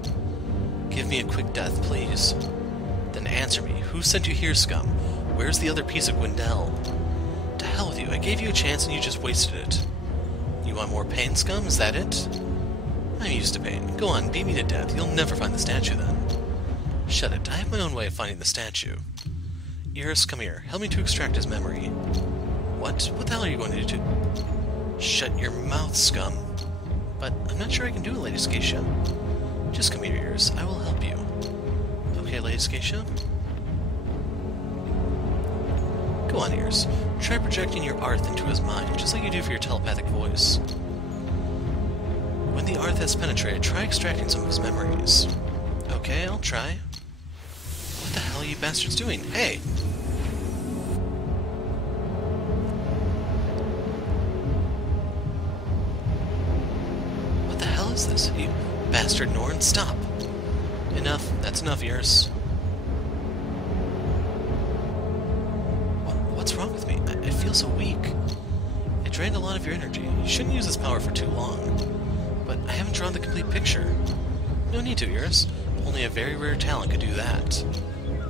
Give me a quick death, please. Then answer me. Who sent you here, scum? Where's the other piece of Rungdahl? To hell with you. I gave you a chance and you just wasted it. You want more pain, scum? Is that it? I'm used to pain. Go on, beat me to death. You'll never find the statue then. Shut it. I have my own way of finding the statue. Iris, come here. Help me to extract his memory. What? What the hell are you going to do? Shut your mouth, scum. But I'm not sure I can do it, Lady Scatia. Just come here, Iris. I will help you. Okay, Lady Scatia? Go on, Iris. Try projecting your Arth into his mind, just like you do for your telepathic voice. When the Arth has penetrated, try extracting some of his memories. Okay, I'll try. What the hell are you bastards doing? Hey! What the hell is this? You bastard Norn, stop! Enough. That's enough, Iris. What's wrong with me? I feel so weak. It drained a lot of your energy. You shouldn't use this power for too long. But I haven't drawn the complete picture. No need to, Iris. Only a very rare talent could do that.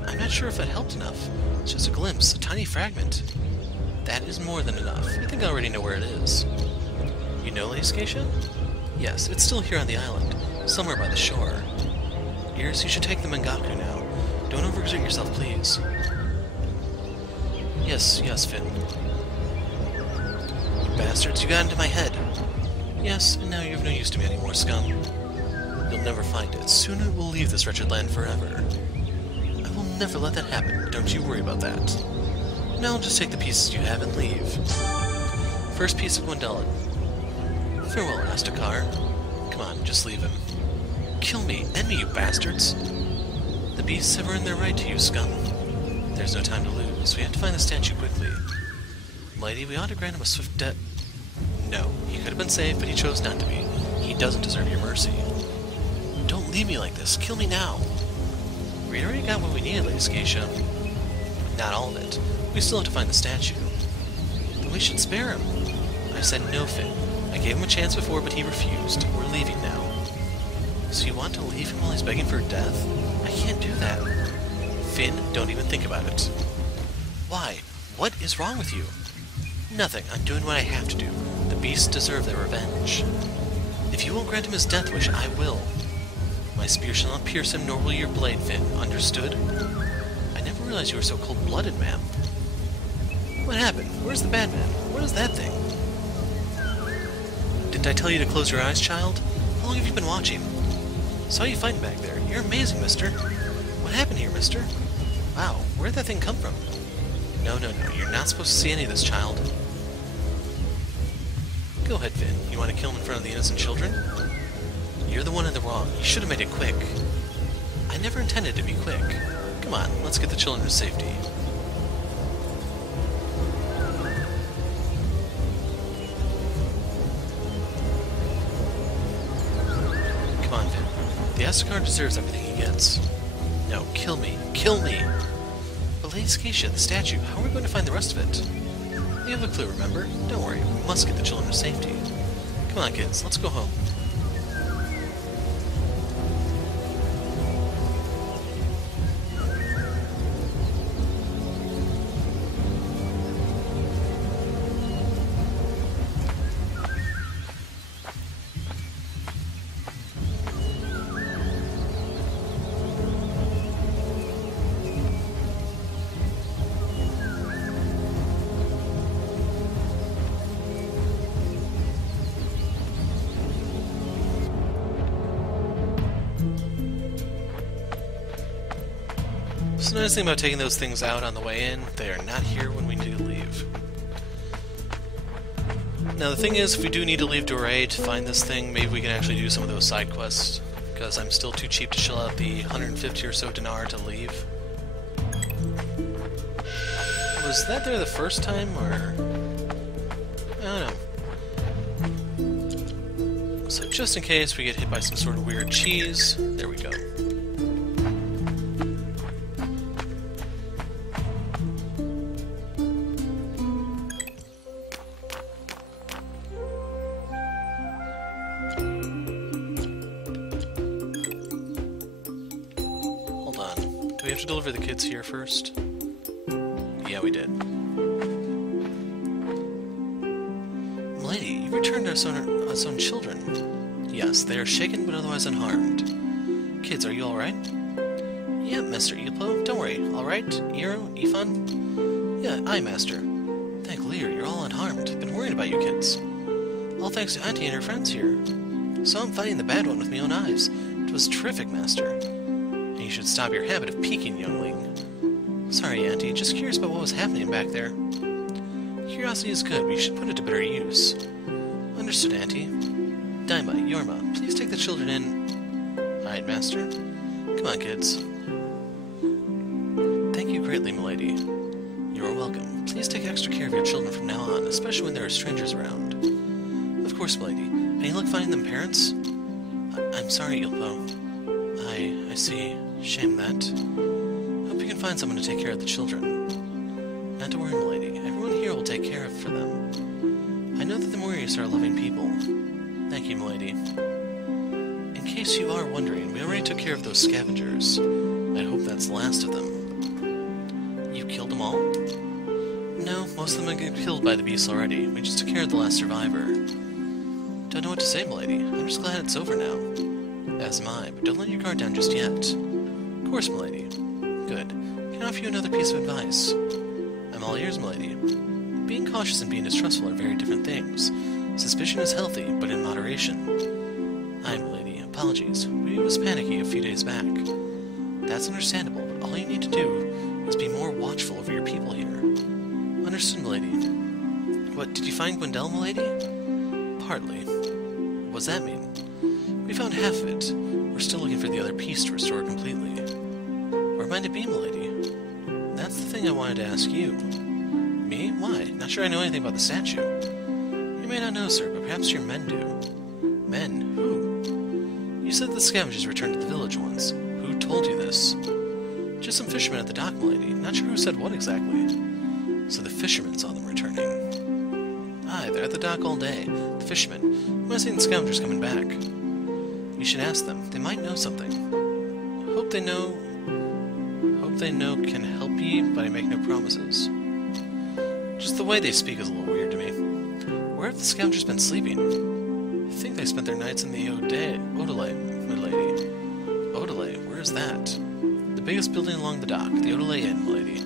I'm not sure if it helped enough. It's just a glimpse, a tiny fragment. That is more than enough. I think I already know where it is. You know, Lady Scatia? Yes, it's still here on the island, somewhere by the shore. Iris, you should take the Mangaku now. Don't overexert yourself, please. Yes, Finn. You bastards, you got into my head. Yes, and now you're of no use to me anymore, scum. You'll never find it. Soon it will leave this wretched land forever. I will never let that happen. Don't you worry about that. Now I'll just take the pieces you have and leave. First piece of Rungdahl. Farewell, Astakar. Come on, just leave him. Kill me. End me, you bastards. The beasts have earned their right to you, scum. There's no time to lose. We have to find the statue quickly. Lady, we ought to grant him a swift death. No, he could have been saved, but he chose not to be. He doesn't deserve your mercy. Don't leave me like this. Kill me now. We already got what we needed, Lady Scatia. Not all of it. We still have to find the statue. Then we should spare him. I said no, Finn. I gave him a chance before, but he refused. We're leaving now. So you want to leave him while he's begging for death? I can't do that. Finn, don't even think about it. Why? What is wrong with you? Nothing. I'm doing what I have to do. The beasts deserve their revenge. If you won't grant him his death wish, I will. My spear shall not pierce him, nor will your blade, Finn. Understood? I never realized you were so cold-blooded, ma'am. What happened? Where's the bad man? What is that thing? Didn't I tell you to close your eyes, child? How long have you been watching? Saw you fighting back there. You're amazing, mister. What happened here, mister? Wow, where'd that thing come from? No, no, no. You're not supposed to see any of this, child. Go ahead, Finn. You want to kill him in front of the innocent children? You're the one in the wrong. You should have made it quick. I never intended to be quick. Come on, let's get the children to safety. Come on, Finn. The Asgard deserves everything he gets. No, kill me. Kill me! But Lady Scatia, the statue, how are we going to find the rest of it? You have a clue, remember? Don't worry, we must get the children to safety. Come on, kids, let's go home. So the nice thing about taking those things out on the way in, they are not here when we need to leave. Now the thing is, if we do need to leave Dorei to find this thing, maybe we can actually do some of those side quests, because I'm still too cheap to shell out the 150 or so dinar to leave. Was that there the first time, or... I don't know. So just in case we get hit by some sort of weird cheese, there we go. Do we have to deliver the kids here first? Yeah, we did. Milady, you returned us own children. Yes, they are shaken but otherwise unharmed. Kids, are you alright? Yeah, Master Euplo. Don't worry. Alright? Iro? Ifan? Yeah, aye, Master. Thank Lear, you're all unharmed. Been worried about you kids. All thanks to Auntie and her friends here. Saw him fighting the bad one with my own eyes. It was terrific, Master. You should stop your habit of peeking, youngling. Sorry, Auntie, just curious about what was happening back there. Curiosity is good, but you should put it to better use. Understood, Auntie. Daima, Yorma, please take the children in. Alright, Master. Come on, kids. Thank you greatly, milady. You are welcome. Please take extra care of your children from now on, especially when there are strangers around. Of course, milady. Any luck finding them parents? I'm sorry, Ilpo. I see. Shame that. Hope you can find someone to take care of the children. Not to worry, milady. Everyone here will take care of for them. I know that the Morius are loving people. Thank you, milady. In case you are wondering, we already took care of those scavengers. I hope that's the last of them. You killed them all? No, most of them got killed by the beasts already. We just took care of the last survivor. Don't know what to say, milady. I'm just glad it's over now. As am I, but don't let your guard down just yet. Of course, milady. Good. Can I offer you another piece of advice? I'm all ears, milady. Being cautious and being distrustful are very different things. Suspicion is healthy, but in moderation. Aye, milady. Apologies. We was panicky a few days back. That's understandable, but all you need to do is be more watchful over your people here. Understood, milady. What, did you find Gwendel, milady? Partly. What does that mean? We found half of it. We're still looking for the other piece to restore it completely. Where might it be, milady? That's the thing I wanted to ask you. Me? Why? Not sure I know anything about the statue. You may not know, sir, but perhaps your men do. Men? Who? You said the scavengers returned to the village once. Who told you this? Just some fishermen at the dock, milady. Not sure who said what exactly. So the fishermen saw them returning. Aye, they're at the dock all day. The fishermen. Might have seen the scavengers coming back. You should ask them. They might know something. Hope they know can help ye, but I make no promises. Just the way they speak is a little weird to me. Where have the scavengers been sleeping? I think they spent their nights in the Odolei, milady. Odolei, where is that? The biggest building along the dock, the Odolei Inn, milady.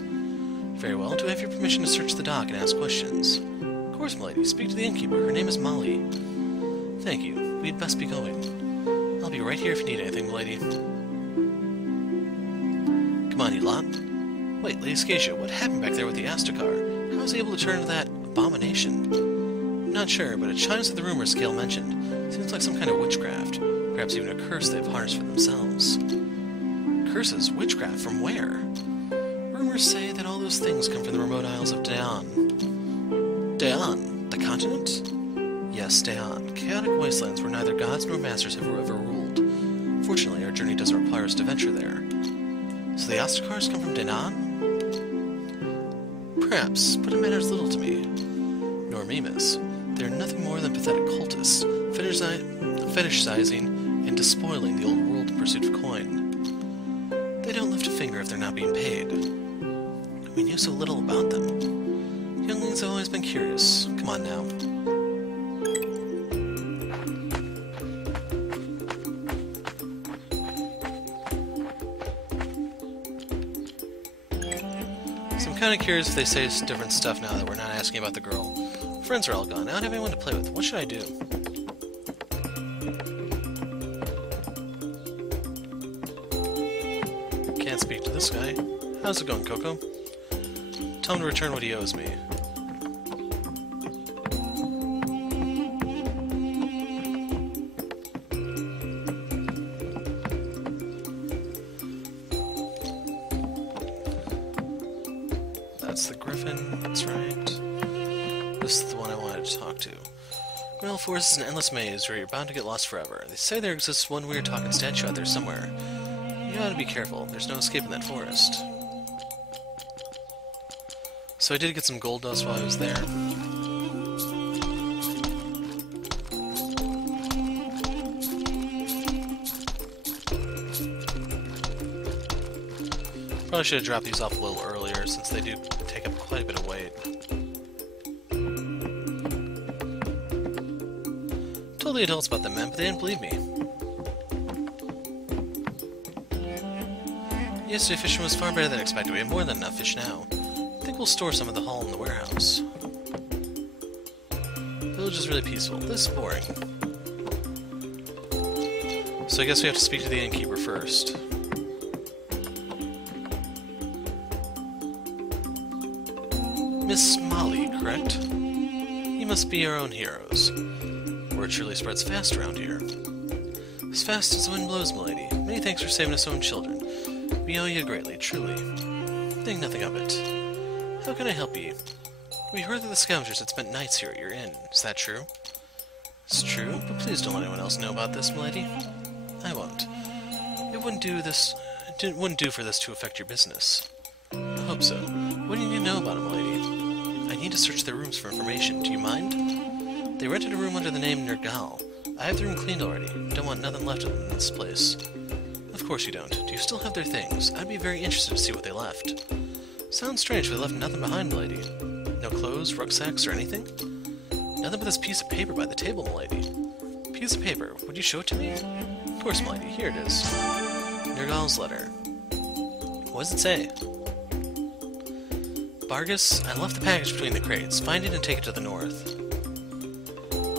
Very well, do I have your permission to search the dock and ask questions? Of course, milady. Speak to the innkeeper. Her name is Molly. Thank you. We'd best be going. I'll be right here if you need anything, milady. Come on, you lot. Wait, Lady Scatia, what happened back there with the Astakar? How was he able to turn into that abomination? I'm not sure, but it chimes with the rumors Gale mentioned. Seems like some kind of witchcraft. Perhaps even a curse they've harnessed for themselves. Curses? Witchcraft? From where? Rumors say that all those things come from the remote isles of Daon. Daon? The continent? Yes, Daon. Chaotic wastelands where neither gods nor masters have ever ruled. Fortunately, our journey doesn't require us to venture there. So the Astakars come from Daon? Perhaps, but it matters little to me. Nor me, miss. They are nothing more than pathetic cultists, fetishizing and despoiling the old world in pursuit of coin. They don't lift a finger if they're not being paid. We knew so little about them. Younglings have always been curious. Come on now. So I'm kind of curious if they say different stuff now that we're not asking about the girl. Friends are all gone. I don't have anyone to play with. What should I do? Can't speak to this guy. How's it going, Coco? Tell him to return what he owes me. That's the griffin. That's right. This is the one I wanted to talk to. Well, forest is an endless maze where you're bound to get lost forever. They say there exists one weird talking statue out there somewhere. You ought to be careful. There's no escaping that forest. So I did get some gold dust while I was there. Probably should have dropped these off a little earlier since they do take up quite a bit of weight. Told the adults about them, men, but they didn't believe me. Yesterday fishing was far better than expected. We have more than enough fish now. I think we'll store some of the haul in the warehouse. The village is really peaceful. This is boring. So I guess we have to speak to the innkeeper first. Miss Molly, correct? You must be our own heroes. Word surely spreads fast around here. As fast as the wind blows, milady. Many thanks for saving us own children. We owe you greatly, truly. Think nothing of it. How can I help you? We heard that the scavengers had spent nights here at your inn. Is that true? It's true, but please don't let anyone else know about this, milady. I won't. It wouldn't do for this to affect your business. I hope so. What do you need to know about it, milady? I need to search their rooms for information. Do you mind? They rented a room under the name Rungdahl. I have the room cleaned already. Don't want nothing left of them in this place. Of course you don't. Do you still have their things? I'd be very interested to see what they left. Sounds strange if they left nothing behind, milady. No clothes, rucksacks, or anything? Nothing but this piece of paper by the table, milady. Piece of paper. Would you show it to me? Of course, milady. Here it is. Rungdahl's letter. What does it say? Bargus, I left the package between the crates. Find it and take it to the north.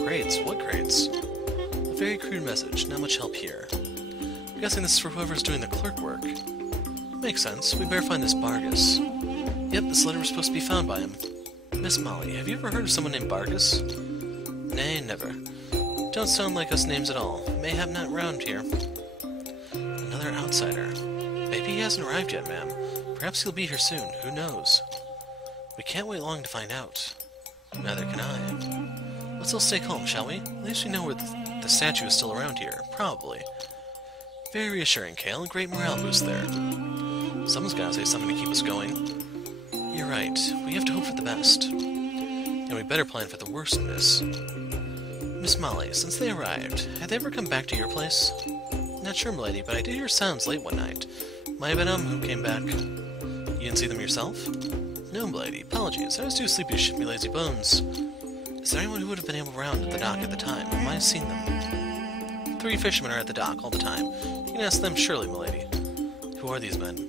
Crates? What crates? A very crude message. Not much help here. I'm guessing this is for whoever's doing the clerk work. Makes sense. We better find this Bargus. Yep, this letter was supposed to be found by him. Miss Molly, have you ever heard of someone named Bargus? Nay, never. Don't sound like us names at all. Mayhap not round here. Another outsider. Maybe he hasn't arrived yet, ma'am. Perhaps he'll be here soon. Who knows? We can't wait long to find out. Neither can I. Let's all stay calm, shall we? At least we know where the statue is still around here. Probably. Very reassuring, Kale. Great morale boost there. Someone's gotta say something to keep us going. You're right. We have to hope for the best. And we better plan for the worst, miss. Miss Molly, since they arrived, have they ever come back to your place? Not sure, milady, but I did hear sounds late one night. Might have been who came back. You didn't see them yourself? No, milady. Apologies. I was too sleepy to shift me lazy bones. Is there anyone who would have been able around at the dock at the time? I might have seen them. 3 fishermen are at the dock all the time. You can ask them surely, milady. Who are these men?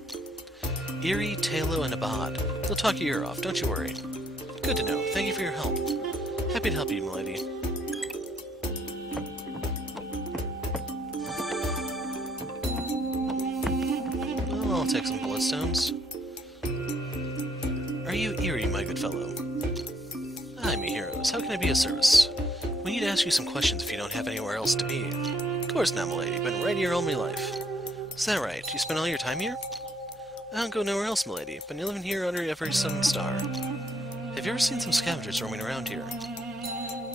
Erie, Talo, and Abad. They'll talk your ear off, don't you worry. Good to know. Thank you for your help. Happy to help you, milady. Well, I'll take some bloodstones. Are you Erie, my good fellow? Aye, me heroes. How can I be of service? We need to ask you some questions if you don't have anywhere else to be. Of course not, milady. Been right here all my life. Is that right? You spend all your time here? I don't go nowhere else, milady. Been living here under every sun and star. Have you ever seen some scavengers roaming around here?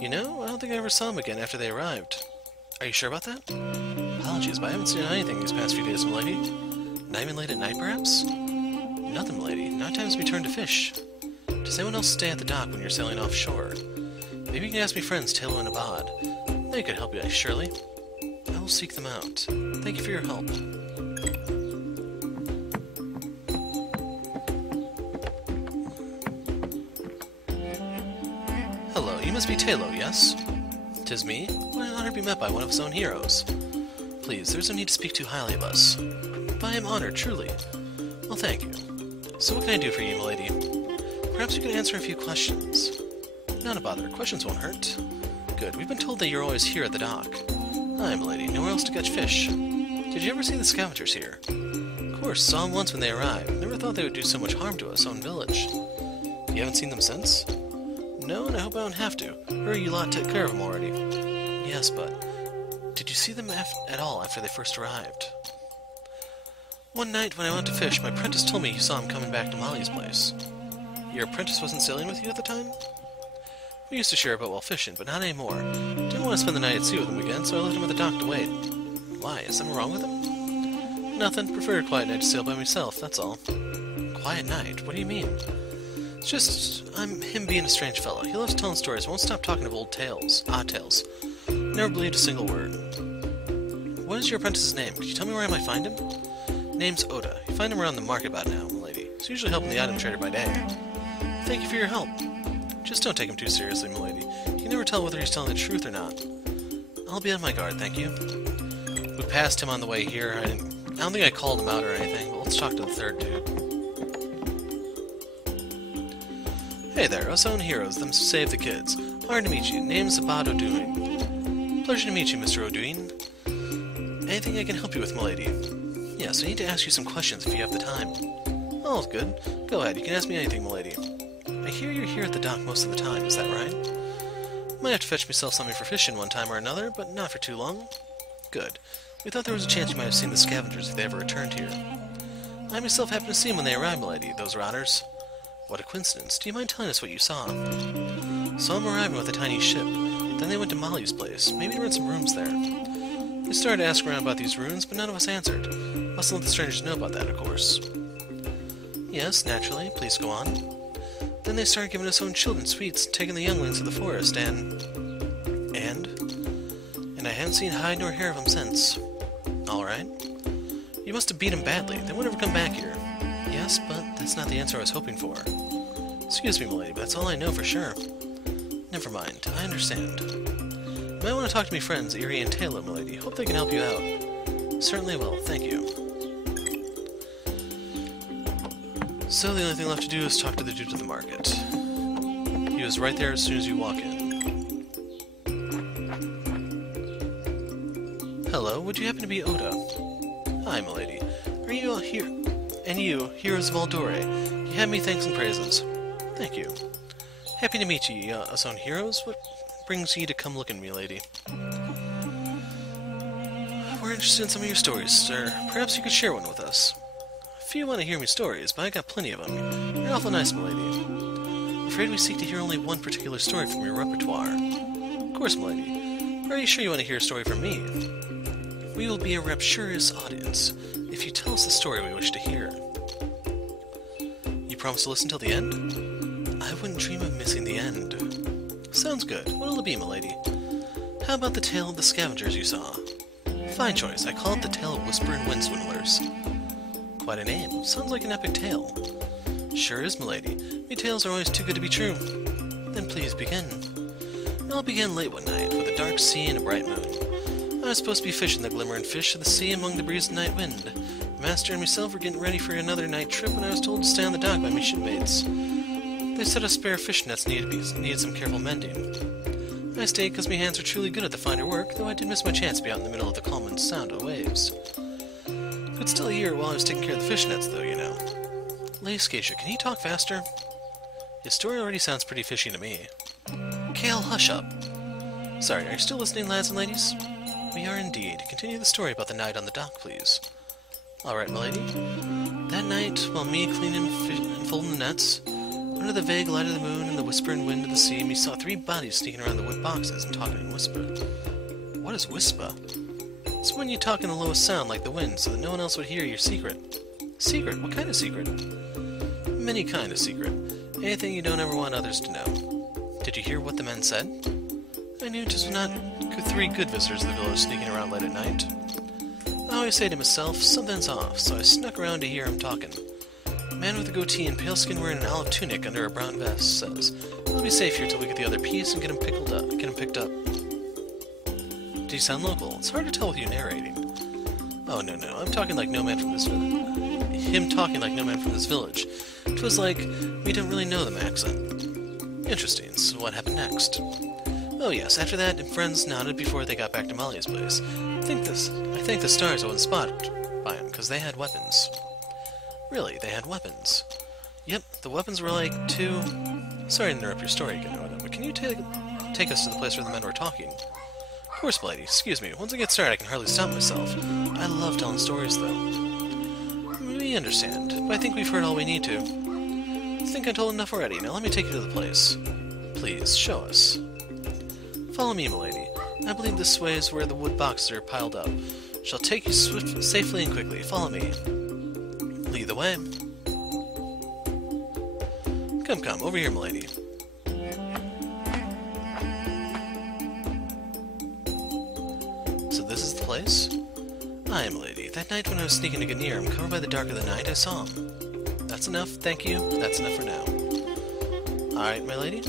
You know, I don't think I ever saw them again after they arrived. Are you sure about that? Apologies, but I haven't seen anything these past few days, milady. Not even late at night, perhaps? Nothing, milady. Not times to be turned to fish. Does anyone else stay at the dock when you're sailing offshore? Maybe you can ask me friends, Talo and Abad. They could help you, surely. I will seek them out. Thank you for your help. Hello, you must be Talo, yes? 'Tis me. What an honor to be met by one of his own heroes. Please, there's no need to speak too highly of us. But I am honored, truly. Well, thank you. So what can I do for you, milady? Perhaps you can answer a few questions. Not a bother. Questions won't hurt. Good. We've been told that you're always here at the dock. Aye, milady. Nowhere else to catch fish. Did you ever see the scavengers here? Of course. Saw them once when they arrived. Never thought they would do so much harm to us own village. You haven't seen them since? No, and I hope I don't have to. Hurry, you lot, take care of them already. Yes, but... Did you see them at all after they first arrived? One night when I went to fish, my apprentice told me he saw him coming back to Molly's place. Your apprentice wasn't sailing with you at the time? We used to share a boat while fishing, but not anymore. Didn't want to spend the night at sea with him again, so I left him at the dock to wait. Why? Is something wrong with him? Nothing. Prefer a quiet night to sail by myself, that's all. Quiet night? What do you mean? It's just, I'm him being a strange fellow. He loves telling stories, won't stop talking of old tales. Odd tales. Never believed a single word. What is your apprentice's name? Could you tell me where I might find him? Name's Oda. You find him around the market about now, milady. He's usually helping the item trader by day. Thank you for your help. Just don't take him too seriously, milady. You can never tell whether he's telling the truth or not. I'll be on my guard, thank you. We passed him on the way here. I don't think I called him out or anything, but let's talk to the third dude. Hey there, us own heroes, them save the kids. Honored to meet you. Name's Abad O'Doin. Pleasure to meet you, Mr. O'Doin. Anything I can help you with, milady? Yes, I need to ask you some questions if you have the time. Oh, good. Go ahead, you can ask me anything, milady. I hear you're here at the dock most of the time, is that right? Might have to fetch myself something for fishing one time or another, but not for too long. Good. We thought there was a chance you might have seen the scavengers if they ever returned here. I myself happened to see them when they arrived, milady, those rotters. What a coincidence. Do you mind telling us what you saw? Saw them arriving with a tiny ship. Then they went to Molly's place, maybe to rent some rooms there. They started to ask around about these runes, but none of us answered. Mustn't let the strangers know about that, of course. Yes, naturally. Please go on. Then they started giving us own children sweets, taking the younglings to the forest, and I haven't seen hide nor hair of them since. Alright. You must have beat them badly. They won't ever come back here. Yes, but that's not the answer I was hoping for. Excuse me, milady, but that's all I know for sure. Never mind. I understand. You might want to talk to me friends, Erie and Talo, milady. Hope they can help you out. Certainly will. Thank you. So the only thing left to do is talk to the dude at the market. He was right there as soon as you walk in. Hello, would you happen to be Oda? Hi, milady. Are you all here? And you, heroes of all Dorei, you have me thanks and praises. Thank you. Happy to meet you, us own heroes. What brings ye to come looking, milady? We're interested in some of your stories, sir. Perhaps you could share one with us. Few want to hear me stories, but I got plenty of them. You're awful nice, milady. I'm afraid we seek to hear only one particular story from your repertoire. Of course, milady. Are you sure you want to hear a story from me? We will be a rapturous audience if you tell us the story we wish to hear. promise to listen till the end? I wouldn't dream of missing the end. Sounds good. What'll it be, milady? How about the tale of the scavengers you saw? Fine choice. I call it the tale of Whisper and Wind Swindlers. Quite a name. Sounds like an epic tale. Sure is, milady. Me tales are always too good to be true. Then please begin. I'll begin late one night, with a dark sea and a bright moon. I was supposed to be fishing the glimmering fish of the sea among the breeze and night wind. The master and myself were getting ready for another night trip when I was told to stay on the dock by my shipmates. They said a spare fish nets needed some careful mending. I stayed because my hands are truly good at the finer work, though I did miss my chance to be out in the middle of the calm and sound of the waves. Could still hear while I was taking care of the fish nets, though, you know. Lady Scatia, can you talk faster? His story already sounds pretty fishy to me. Kale, hush up. Sorry, are you still listening, lads and ladies? We are indeed. Continue the story about the night on the dock, please. Alright, milady. That night, while me cleaning and folding the nets, under the vague light of the moon and the whispering wind of the sea, me saw 3 bodies sneaking around the wood boxes and talking in whisper. What is whisper? It's when you talk in the lowest sound like the wind, so that no one else would hear your secret. Secret? What kind of secret? Many kind of secret. Anything you don't ever want others to know. Did you hear what the men said? I knew 'twas not 3 good visitors of the village sneaking around late at night. I always say to myself, something's off, so I snuck around to hear him talking. A man with a goatee and pale skin wearing an olive tunic under a brown vest says, "We'll be safe here till we get the other piece and get him picked up. Do you sound local? It's hard to tell with you narrating. Oh, no, I'm talking like no man from this village. Him talking like no man from this village. 'Twas like we don't really know them accent. Interesting. So what happened next? Oh yes, after that, friends nodded before they got back to Molly's place. I think the stars I wasn't spotted by him, because they had weapons. Really, they had weapons. Yep, the weapons were like 2... Sorry to interrupt your story again, Oda, but can you take us to the place where the men were talking? Of course, milady. Excuse me. Once I get started, I can hardly stop myself. I love telling stories, though. We understand, but I think we've heard all we need to. I think I told enough already. Now let me take you to the place. Please, show us. Follow me, milady. I believe this way is where the wood boxes are piled up. Shall take you safely and quickly. Follow me. Lead the way. Come, over here, milady. So this is the place? Aye, milady. That night when I was sneaking to get near him, covered by the dark of the night, I saw him. That's enough, thank you. That's enough for now. Alright, my lady.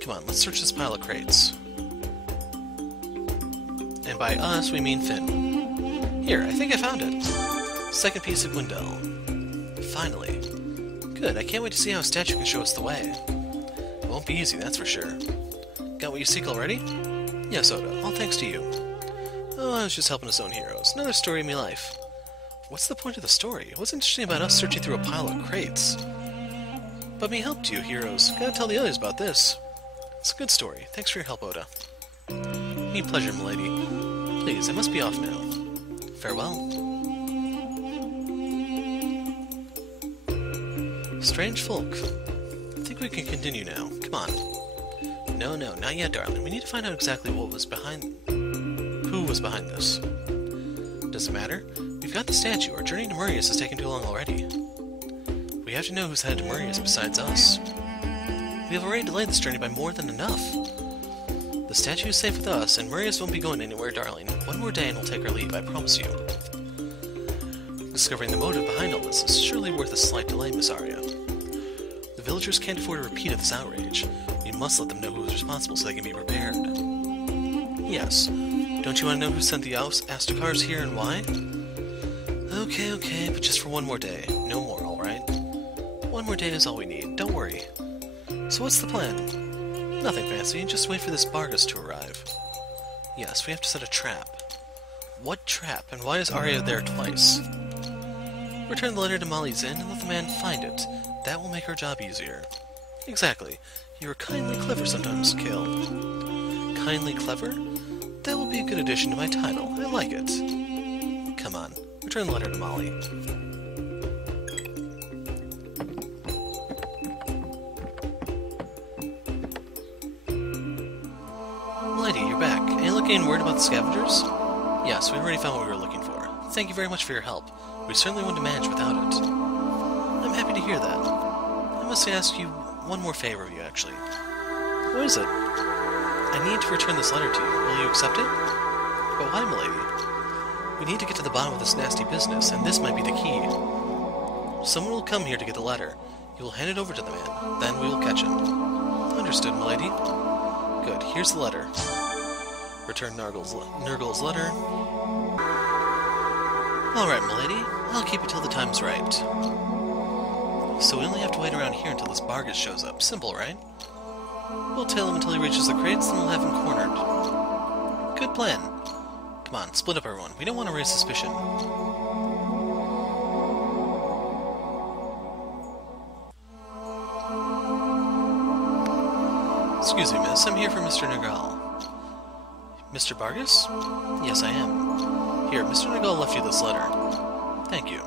Come on, let's search this pile of crates. And by us, we mean Finn. Here, I think I found it. Second piece of Rungdahl. Finally. Good, I can't wait to see how a statue can show us the way. It won't be easy, that's for sure. Got what you seek already? Yes, Oda, all thanks to you. Oh, I was just helping us own heroes. Another story of me life. What's the point of the story? What's interesting about us searching through a pile of crates? But me helped you, heroes. Gotta tell the others about this. It's a good story. Thanks for your help, Oda. Me pleasure, milady. Please, I must be off now. Farewell. Strange folk. I think we can continue now. Come on. No, not yet, darling. We need to find out exactly what was behind... Who was behind this? Does it matter? We've got the statue. Our journey to Marius has taken too long already. We have to know who's headed to Marius besides us. We have already delayed this journey by more than enough. The statue is safe with us, and Marius won't be going anywhere, darling. One more day and we'll take our leave, I promise you. Discovering the motive behind all this is surely worth a slight delay, Miss Arya. The villagers can't afford a repeat of this outrage. We must let them know who is responsible so they can be prepared. Yes. Don't you want to know who sent the Astakars here and why? Okay, but just for one more day. No more, alright? One more day is all we need, don't worry. So what's the plan? Nothing fancy, just wait for this Bargus to arrive. Yes, we have to set a trap. What trap, and why is Arya there twice? Return the letter to Molly's Inn and let the man find it. That will make our job easier. Exactly. You are kindly clever sometimes, Kale. Kindly clever? That will be a good addition to my title. I like it. Come on, return the letter to Molly. Lady, you're back. Any luck getting word about the scavengers? Yes, we already found what we were looking for. Thank you very much for your help. We certainly wouldn't manage without it. I'm happy to hear that. must ask you one more favor of you, actually. What is it? I need to return this letter to you. Will you accept it? But why, milady? We need to get to the bottom of this nasty business, and this might be the key. Someone will come here to get the letter. You will hand it over to the man. Then we will catch him. Understood, milady. Good. Here's the letter. Return Nurgle's letter. Alright, milady. I'll keep it till the time's right. So we only have to wait around here until this Bargus shows up. Simple, right? We'll tail him until he reaches the crates, then we'll have him cornered. Good plan. Come on, split up everyone. We don't want to raise suspicion. Excuse me, miss. I'm here for Mr. Rungdahl. Mr. Bargus? Yes, I am. Here, Mr. Rungdahl left you this letter. Thank you.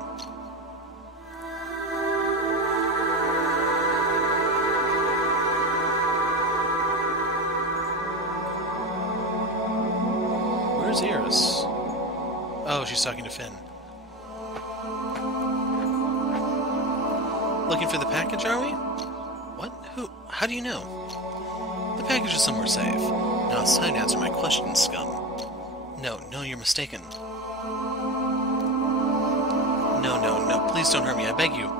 Where's Iris? Oh, she's talking to Finn. Looking for the package, are we? What? Who? How do you know? The package is somewhere safe. Now it's time to answer my questions, scum. No, you're mistaken. No, please don't hurt me, I beg you.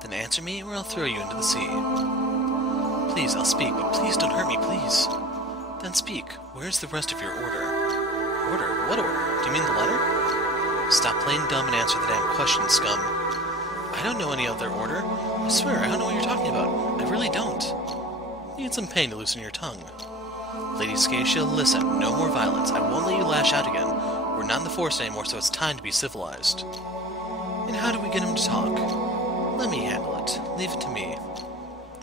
Then answer me, or I'll throw you into the sea. Please, I'll speak, but please don't hurt me, please. Then speak. Where's the rest of your order? Order? What order? Do you mean the letter? Stop playing dumb and answer the damn question, scum. I don't know any other order. I swear, I don't know what you're talking about. I really don't. You need some pain to loosen your tongue. Lady Scatia, listen. No more violence. I won't let you lash out again. We're not in the forest anymore, so it's time to be civilized. And how do we get him to talk? Let me handle it. Leave it to me.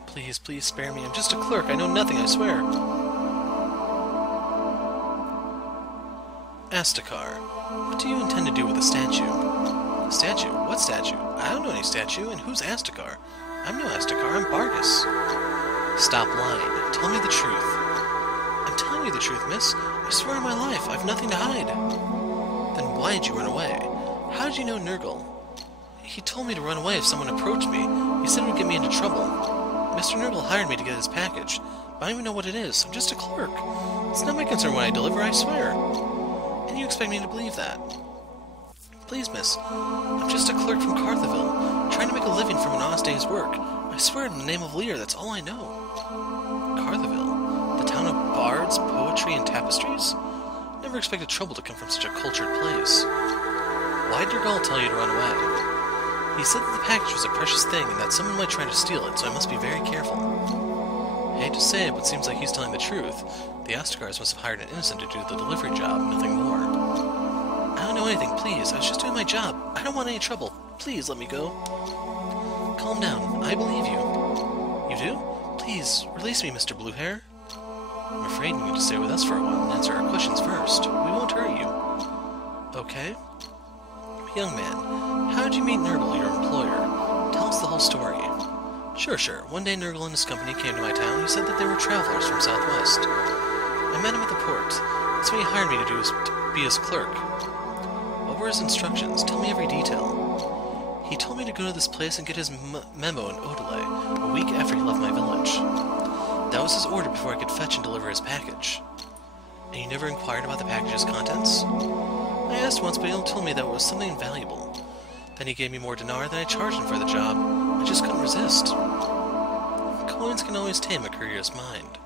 Please, please spare me. I'm just a clerk. I know nothing, I swear. Astakar, what do you intend to do with the statue? A statue? What statue? I don't know any statue, and who's Astakar? I'm no Astakar, I'm Bargus. Stop lying. Tell me the truth. I'm telling you the truth, miss. I swear on my life, I've nothing to hide. Then why did you run away? How did you know Nurgle? He told me to run away if someone approached me. He said it would get me into trouble. Mr. Nurgle hired me to get his package, but I don't even know what it is. I'm just a clerk. It's not my concern when I deliver, I swear. And you expect me to believe that? Please, miss. I'm just a clerk from Cartheville, trying to make a living from an honest day's work. I swear in the name of Lear, that's all I know. Cartheville? The town of bards, poetry, and tapestries? Never expected trouble to come from such a cultured place. Why did Rungdahl tell you to run away? He said that the package was a precious thing and that someone might try to steal it, so I must be very careful. I hate to say it, but it seems like he's telling the truth. The Astakars must have hired an innocent to do the delivery job, nothing more. I don't know anything, please. I was just doing my job. I don't want any trouble. Please, let me go. Calm down. I believe you. You do? Please, release me, Mr. Bluehair. I'm afraid you need to stay with us for a while and answer our questions first. We won't hurt you. Okay. Young man, how did you meet Nurgle, your employer? Tell us the whole story. Sure. One day Nurgle and his company came to my town. He said that they were travelers from Southwest. I met him at the port. That's when he hired me to be his clerk. What were his instructions? Tell me every detail. He told me to go to this place and get his memo in Odelay, a week after he left my village. That was his order before I could fetch and deliver his package. And you never inquired about the package's contents? I asked once, but he told me that it was something valuable. Then he gave me more dinar than I charged him for the job. I just couldn't resist. Coins can always tame a curious mind.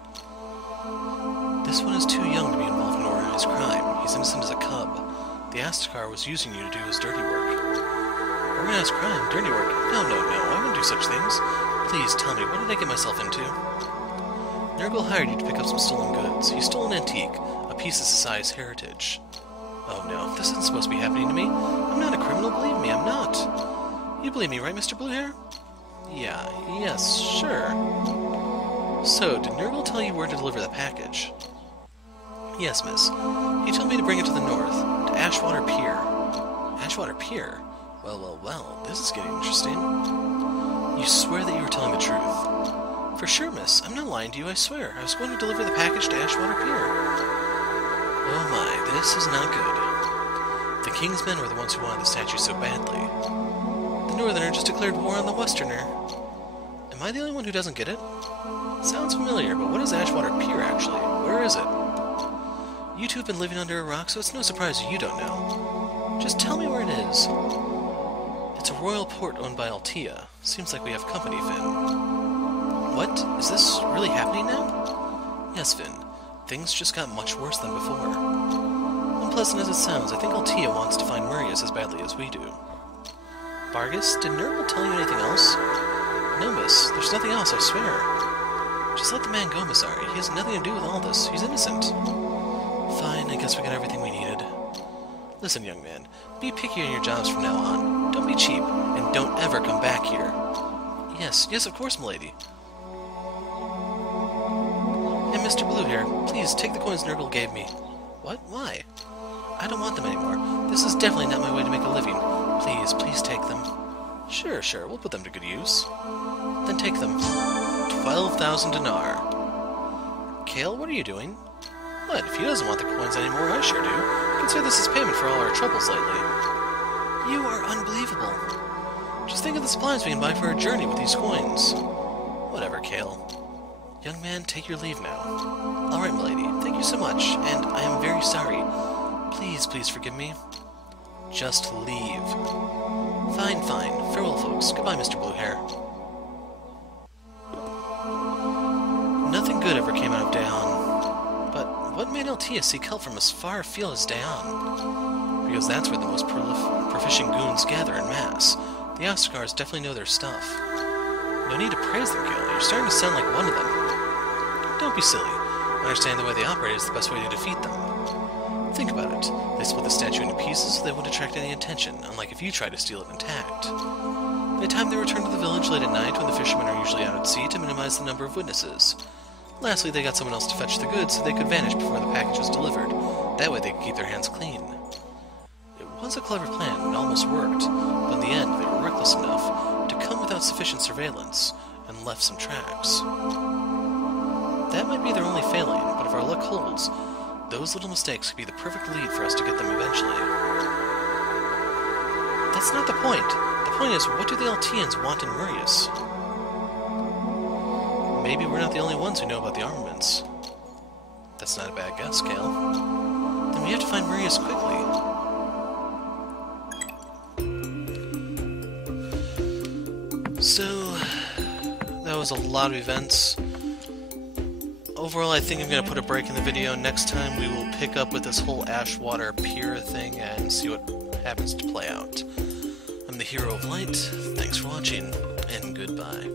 This one is too young to be involved in organized crime. He's innocent as a cub. The Astakar was using you to do his dirty work. Organized crime? Dirty work? No, I wouldn't do such things. Please, tell me, what did I get myself into? Nurgle hired you to pick up some stolen goods. He stole an antique, a piece of society's heritage. Oh no, this isn't supposed to be happening to me. I'm not a criminal, believe me, I'm not. You believe me, right, Mr. Bluehair? Yes, sure. So, did Nurgle tell you where to deliver the package? Yes, miss. He told me to bring it to the north, to Ashwater Pier. Ashwater Pier? Well, this is getting interesting. You swear that you were telling the truth? For sure, miss. I'm not lying to you, I swear. I was going to deliver the package to Ashwater Pier. Oh my, this is not good. The King's men were the ones who wanted the statue so badly. The Northerner just declared war on the Westerner. Am I the only one who doesn't get it? Sounds familiar, but what is Ashwater Pier, actually? Where is it? You two have been living under a rock, so it's no surprise you don't know. Just tell me where it is. It's a royal port owned by Altea. Seems like we have company, Finn. What? Is this really happening now? Yes, Finn. Things just got much worse than before. Unpleasant as it sounds, I think Altea wants to find Marius as badly as we do. Vargas, did Nurgle tell you anything else? No, miss. There's nothing else, I swear. Just let the man go, Missari. He has nothing to do with all this. He's innocent. Fine, I guess we got everything we needed. Listen, young man. Be picky on your jobs from now on. Don't be cheap, and don't ever come back here. Yes, of course, milady. And Mr. Blue here, please take the coins Nurgle gave me. What? Why? I don't want them anymore. This is definitely not my way to make a living. Please take them. Sure, we'll put them to good use. Then take them. 12,000 dinar. Kale, what are you doing? What? If he doesn't want the coins anymore, I sure do. Consider this as payment for all our troubles lately. You are unbelievable. Just think of the supplies we can buy for our journey with these coins. Whatever, Kale. Young man, take your leave now. All right, milady. Thank you so much, and I am very sorry. Please forgive me. Just leave. Fine. Farewell, folks. Goodbye, Mr. Bluehair. Nothing good ever came out of Daon. But what made Altea seek help from as far afield as Daon? Because that's where the most proficient goons gather in mass. The Oscars definitely know their stuff. No need to praise them, Kale. You're starting to sound like one of them. Don't be silly. Understanding the way they operate is the best way to defeat them. Think about it. They split the statue into pieces so they won't attract any attention, unlike if you try to steal it intact. By the time they return to the village late at night, when the fishermen are usually out at sea, to minimize the number of witnesses. Lastly, they got someone else to fetch the goods so they could vanish before the package was delivered. That way they could keep their hands clean. It was a clever plan, and almost worked, but in the end they were reckless enough to come without sufficient surveillance, and left some tracks. That might be their only failing, but if our luck holds, those little mistakes could be the perfect lead for us to get them eventually. That's not the point. The point is, what do the Alteans want in Marius? Maybe we're not the only ones who know about the armaments. That's not a bad guess, Kale. Then we have to find Marius quickly. So, that was a lot of events. Overall, I think I'm going to put a break in the video. Next time we will pick up with this whole Ashwater Pier thing and see what happens to play out. I'm the Hero of Light. Thanks for watching, and goodbye.